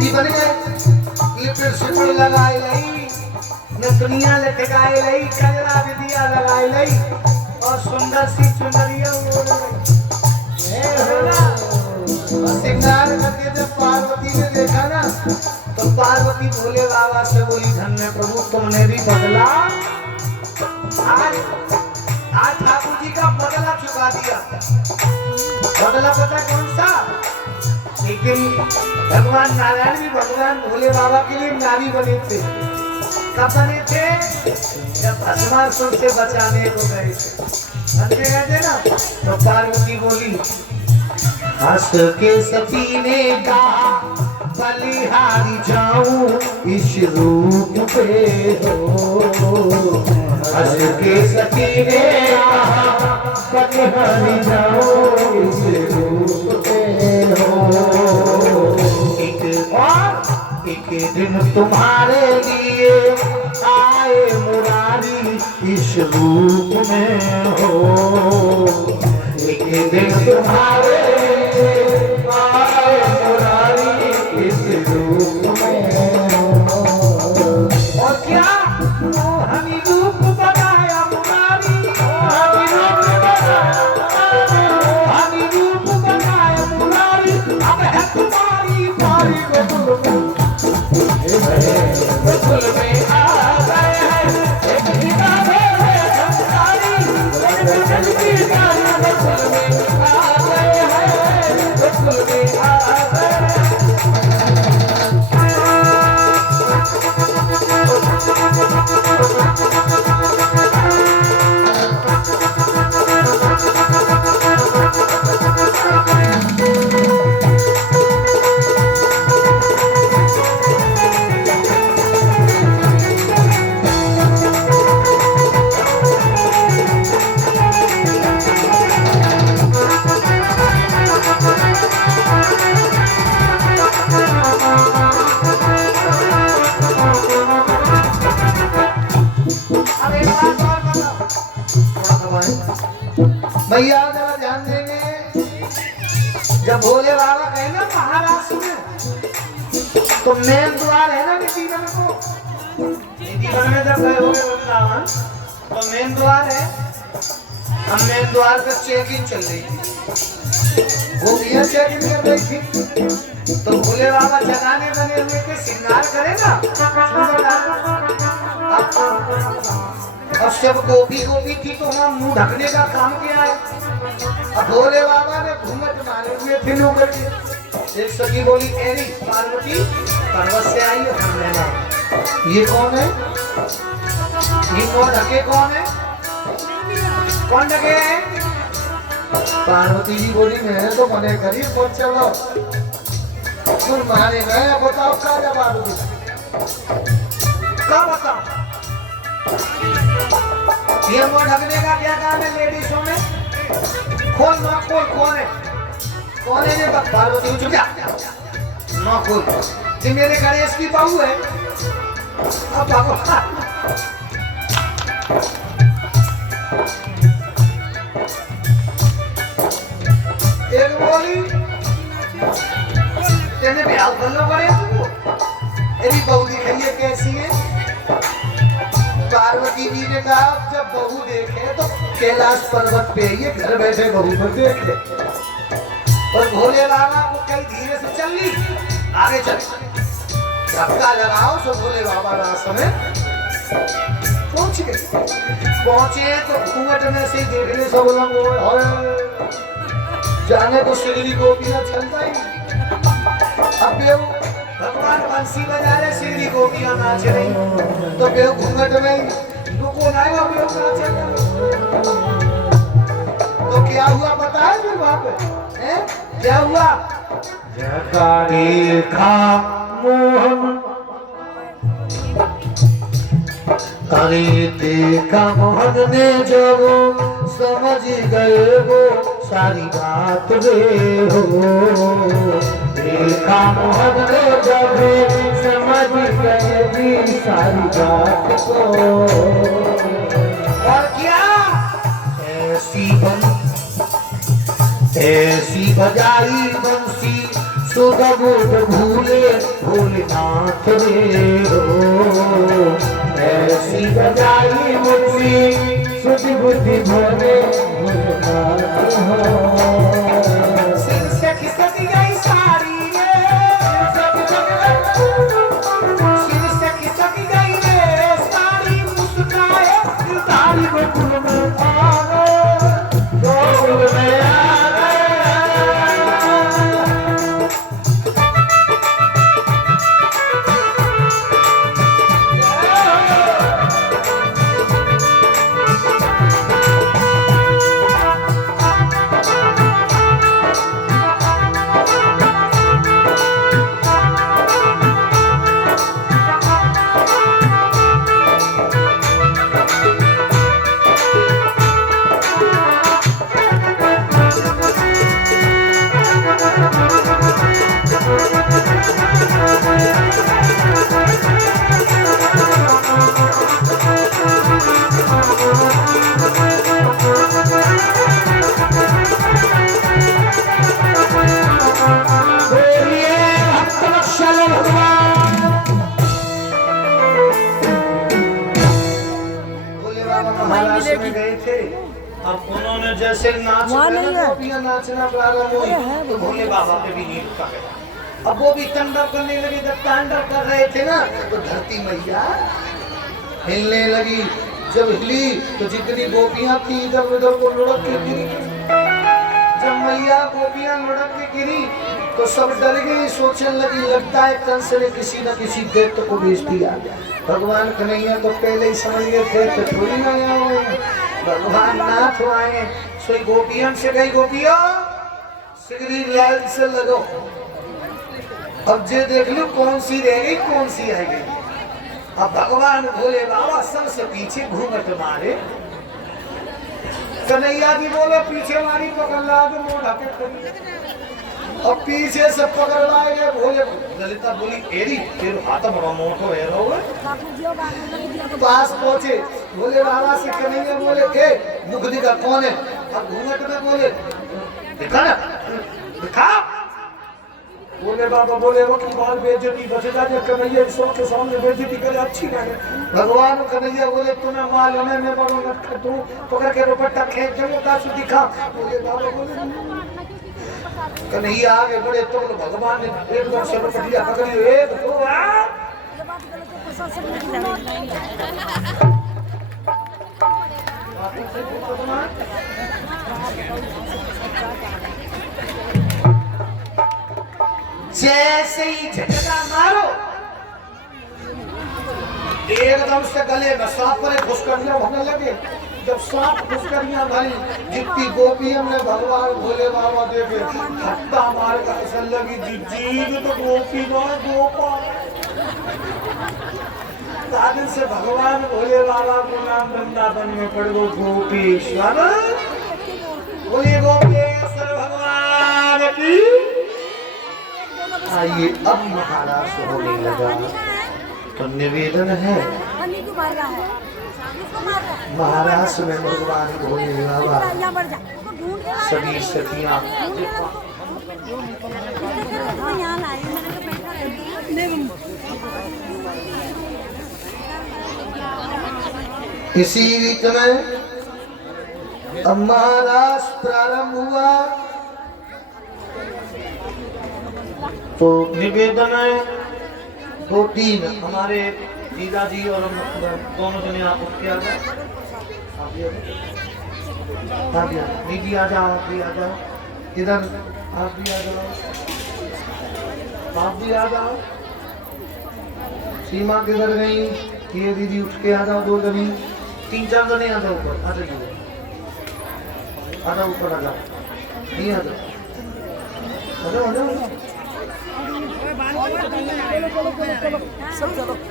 गोपी बन गए। लिपट सिपड़ लगाए लई, नथुनिया लटकाए लई, कजरा विदिया लगाए लई और सुंदर सी चुनरिया ओढ़ लई। और श्रृंगार करके जब पार्वती ने देखा ना तो पार्वती भोले बाबा से बोली, धन्य प्रभु तुमने भी बदला, आज ठाकुर जी का बदला चुका दिया। बदला पता कौन सा? लेकिन भगवान नारायण भी भगवान भोले बाबा के लिए नारी बने थे। कब बने थे? जब भस्मासुर से बचाने को गए थे ना, तो पार्वती बोली, हंस के सती ने कहा बलिहारी जाऊं इस रूप पे हो। हंस के सती ने कहा बलिहारी जाऊं इस रूप पे हो। एक दिन तुम्हारे लिए आए मुरारी इस रूप में हो। एक दिन तुम्हारे आए मुरारी इस रूप में हो। और क्या मोहनी रूप बनाया मुरारी, मोहनी रूप बनाया मुरारी। अब है तुम्हारी पारी गोकुल में आ गए हैं, एक हिसाब है संसारी, जल्दी गाना गोकुल में आ गए हैं, गोकुल में आ गए हैं। भैया जरा ध्यान देंगे, जब भोले बाबा कहे ना महाराष्ट्र में, तो मेन द्वार है ना निधिवन को, निधिवन में जब गए होंगे वृंदावन तो मेन द्वार है। हम मेन द्वार पर चेकिंग चल रही थी, गोपियां चेकिंग कर रही थी, तो भोले बाबा जगाने बने हुए थे, श्रृंगार करेगा और सब गोपी गोपी थी तो वहाँ मुंह ढकने का काम किया है। अब भोले बाबा ने घूंघट मारे हुए थे लोग। एक सखी बोली, एरी पार्वती पर्वत से आई है, हम लेना। ये कौन है? ये मुंह ढके कौन है? कौन ढके है? पार्वती जी बोली, मैंने तो मने करी पहुंच चलो, तुम मारे गए, बताओ क्या जवाब क्या बताओ? ये मुंह ढकने का क्या काम है लेडीजों में? खोल ना खोल, कौन है? कौन है ये? पार्वती चुप जा, ना खोल। ये मेरे गणेश की बहू है। अब बाबू एक बोली, तेने ब्याह कर लो बड़े तुमको, तेरी बहू दिखाइए कैसी है। पार्वती जी ने कहा, जब बहू देखे तो कैलाश पर्वत पे ये घर बैठे बहू को देखे। और भोले बाबा को कई धीरे से चल ली, आगे चल, धक्का लगाओ। सो भोले बाबा रास्ते में पहुंच गए। पहुंचे तो घूंघट में से देखने सब लोग जाने को श्री गोपियां चलता ही। अब बेहू भगवान बंसी बजा रहे, श्री गोपियां नाच रही, तो बेहू घूंघट में रुको ना, बेहू नाचे। तो क्या हुआ पता है फिर वहां पे? क्या हुआ? देखा मोहन, अरे देखा मोहन ने जब समझ गए वो सारी बात रे हो। देखा मोहन ने जब समझ गए भी सारी बात को। और क्या ऐसी बजाई बंसी सुध बुध भूले भोलेनाथ रे हो, ऐसी बजाई मुरली सुध बुद्धि भोले भोलेनाथ हो। सिर से खिसक गई साड़ी रे, सिर से खिसक गई रे साड़ी, मुस्काए दिलदारी गोकुल में आ गए, गोकुल में आ गए। अब उन्होंने जैसे नाचना प्रारंभ हुई तो भोले बाबा पे भी नहीं रुका गया। अब वो भी तांडव करने लगे। जब तांडव कर रहे थे ना तो धरती मैया हिलने लगी। जब हिली तो जितनी गोपियां थी इधर उधर को लुढ़क के गिरी। जब मैया गोपियां लुढ़क के गिरी तो सब डर गई, सोचने लगी लगता है कंस ने किसी न किसी दैत्य को भेज दिया। भगवान कन्हैया तो पहले ही समझ गए थे तो थोड़ी ना आया हुआ। भगवान नाथ आए सोई गोपियन से गई, गोपियों सिगरी लाल से लगो, अब जे देख लो कौन सी रहेगी कौन सी आएगी। अब भगवान भोले बाबा सबसे पीछे घूंघट मारे। कन्हैया जी बोले पीछे मारी पकड़ ला तो मोढ़ा के खड़ी। अब पीछे से पकड़ लाए गए भोले। ललिता बोली एरी तेरे हाथ बड़ा मोटो है रो। पास पहुंचे भोले बाबा से कन्हैया बोले के मुख दिखा कौन है। अब घूंघट में बोले दिखा ना दिखा। बोले बाबा बोले वो की बाल बेइज्जती बचेगा जो कन्हैया सब के सामने बेइज्जती करे अच्छी लगे। भगवान कन्हैया बोले तुम्हें मालूम है मैं बड़ो नट तू पकड़ के दुपट्टा खींच जो का दिखा। बोले बाबा बोले कन्हैया आगे बढ़े तो भगवान ने एकदम से दुपट्टिया पकड़ी। एक दो जैसे ही झटका मारो एकदम से गले में सांप पर घुसकरियां होने लगे। जब सांप घुसकरियां भरी जितनी गोपियों ने भगवान भोले बाबा देखे हट्टा मार कर असल लगी जीव तो गोपी न गोपाल। तादिन से भगवान भोले बाबा को नाम वृंदावन में पड़ गो गोपीश्वर। बोलिए गोपेश्वर भगवान की। आइए अब महाराज होने लगा तो निवेदन है महाराज में भगवान भोले बाबा सभी सखियां इसी रीत में अब महाराज प्रारंभ हुआ तो निवेदन है। दो तीन हमारे जीजा जी और दोनों जने आप उठ के आ जाओ। दीदी आ जाओ, आप भी आ जाओ, इधर आप भी आ जाओ, आप भी आ जाओ। सीमा किधर गई? ये दीदी उठ के आ जाओ। दो जने तीन चार जने आ जाओ ऊपर। आ जाइए, आ जाओ ऊपर, आ जाओ, नहीं आ जाओ, आ जाओ, आ जाओ।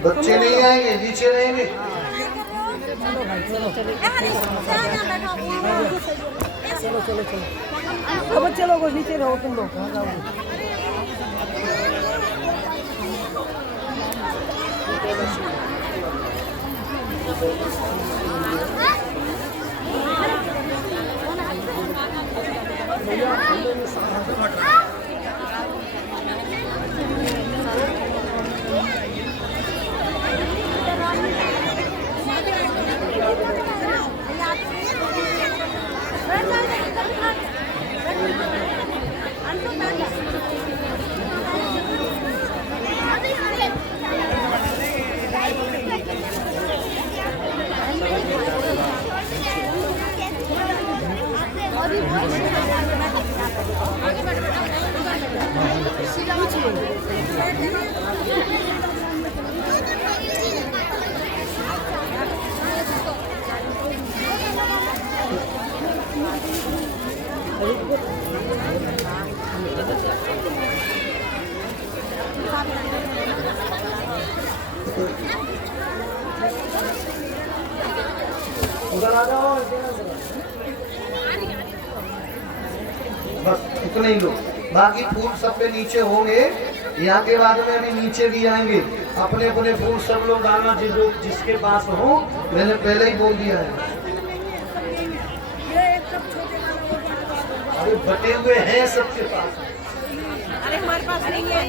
बच्चे नहीं आएंगे, नीचे रहेंगे। चलो चलो चलो अब चलो नीचे रहो तुम लोग। उधर आ जाओ। बस इतने ही लोग, बाकी फूल सब पे नीचे होंगे। यहाँ के बाद में अभी नीचे भी आएंगे। अपने अपने फूल सब लोग डालना जिसके पास हो। मैंने पहले ही बोल दिया है। अरे बटे हुए हैं सबके पास। अरे हमारे पास नहीं है।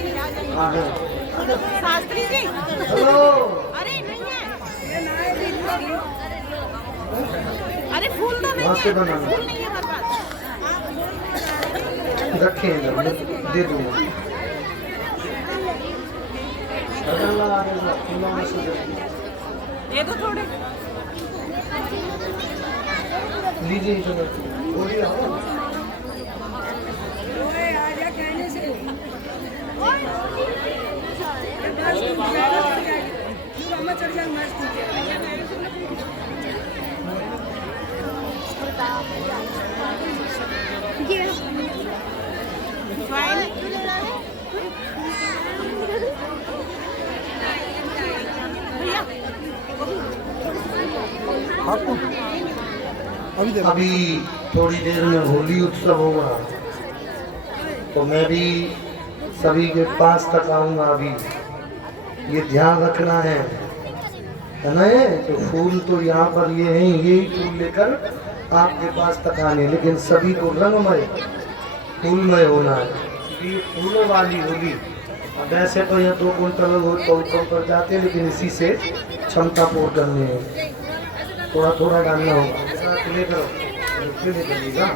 शास्त्री जी हेलो, अरे नहीं है। अरे फूल तो नहीं वहाँ से है, बनाना। फूल नहीं है हमारे पास। रखे इधर, मैं दे दूंगा। ये तो थोड़े लीजिए इधर, बोलिए। अभी थोड़ी देर में होली उत्सव होगा, तो मैं भी सभी के पास तक आऊंगा। अभी ये ध्यान रखना है ना। तो फूल तो यहाँ पर ये हैं, यही फूल लेकर आपके पास तक आने, लेकिन सभी को रंगमय फूलमय होना है। ये फूलों वाली होली। अब ऐसे तो यहाँ 2 कुंटल हो तो ऊपर पर जाते हैं, लेकिन इसी से क्षमता पूर्ण करनी है। थोड़ा थोड़ा डालना होगा। ले करो, ले करिएगा।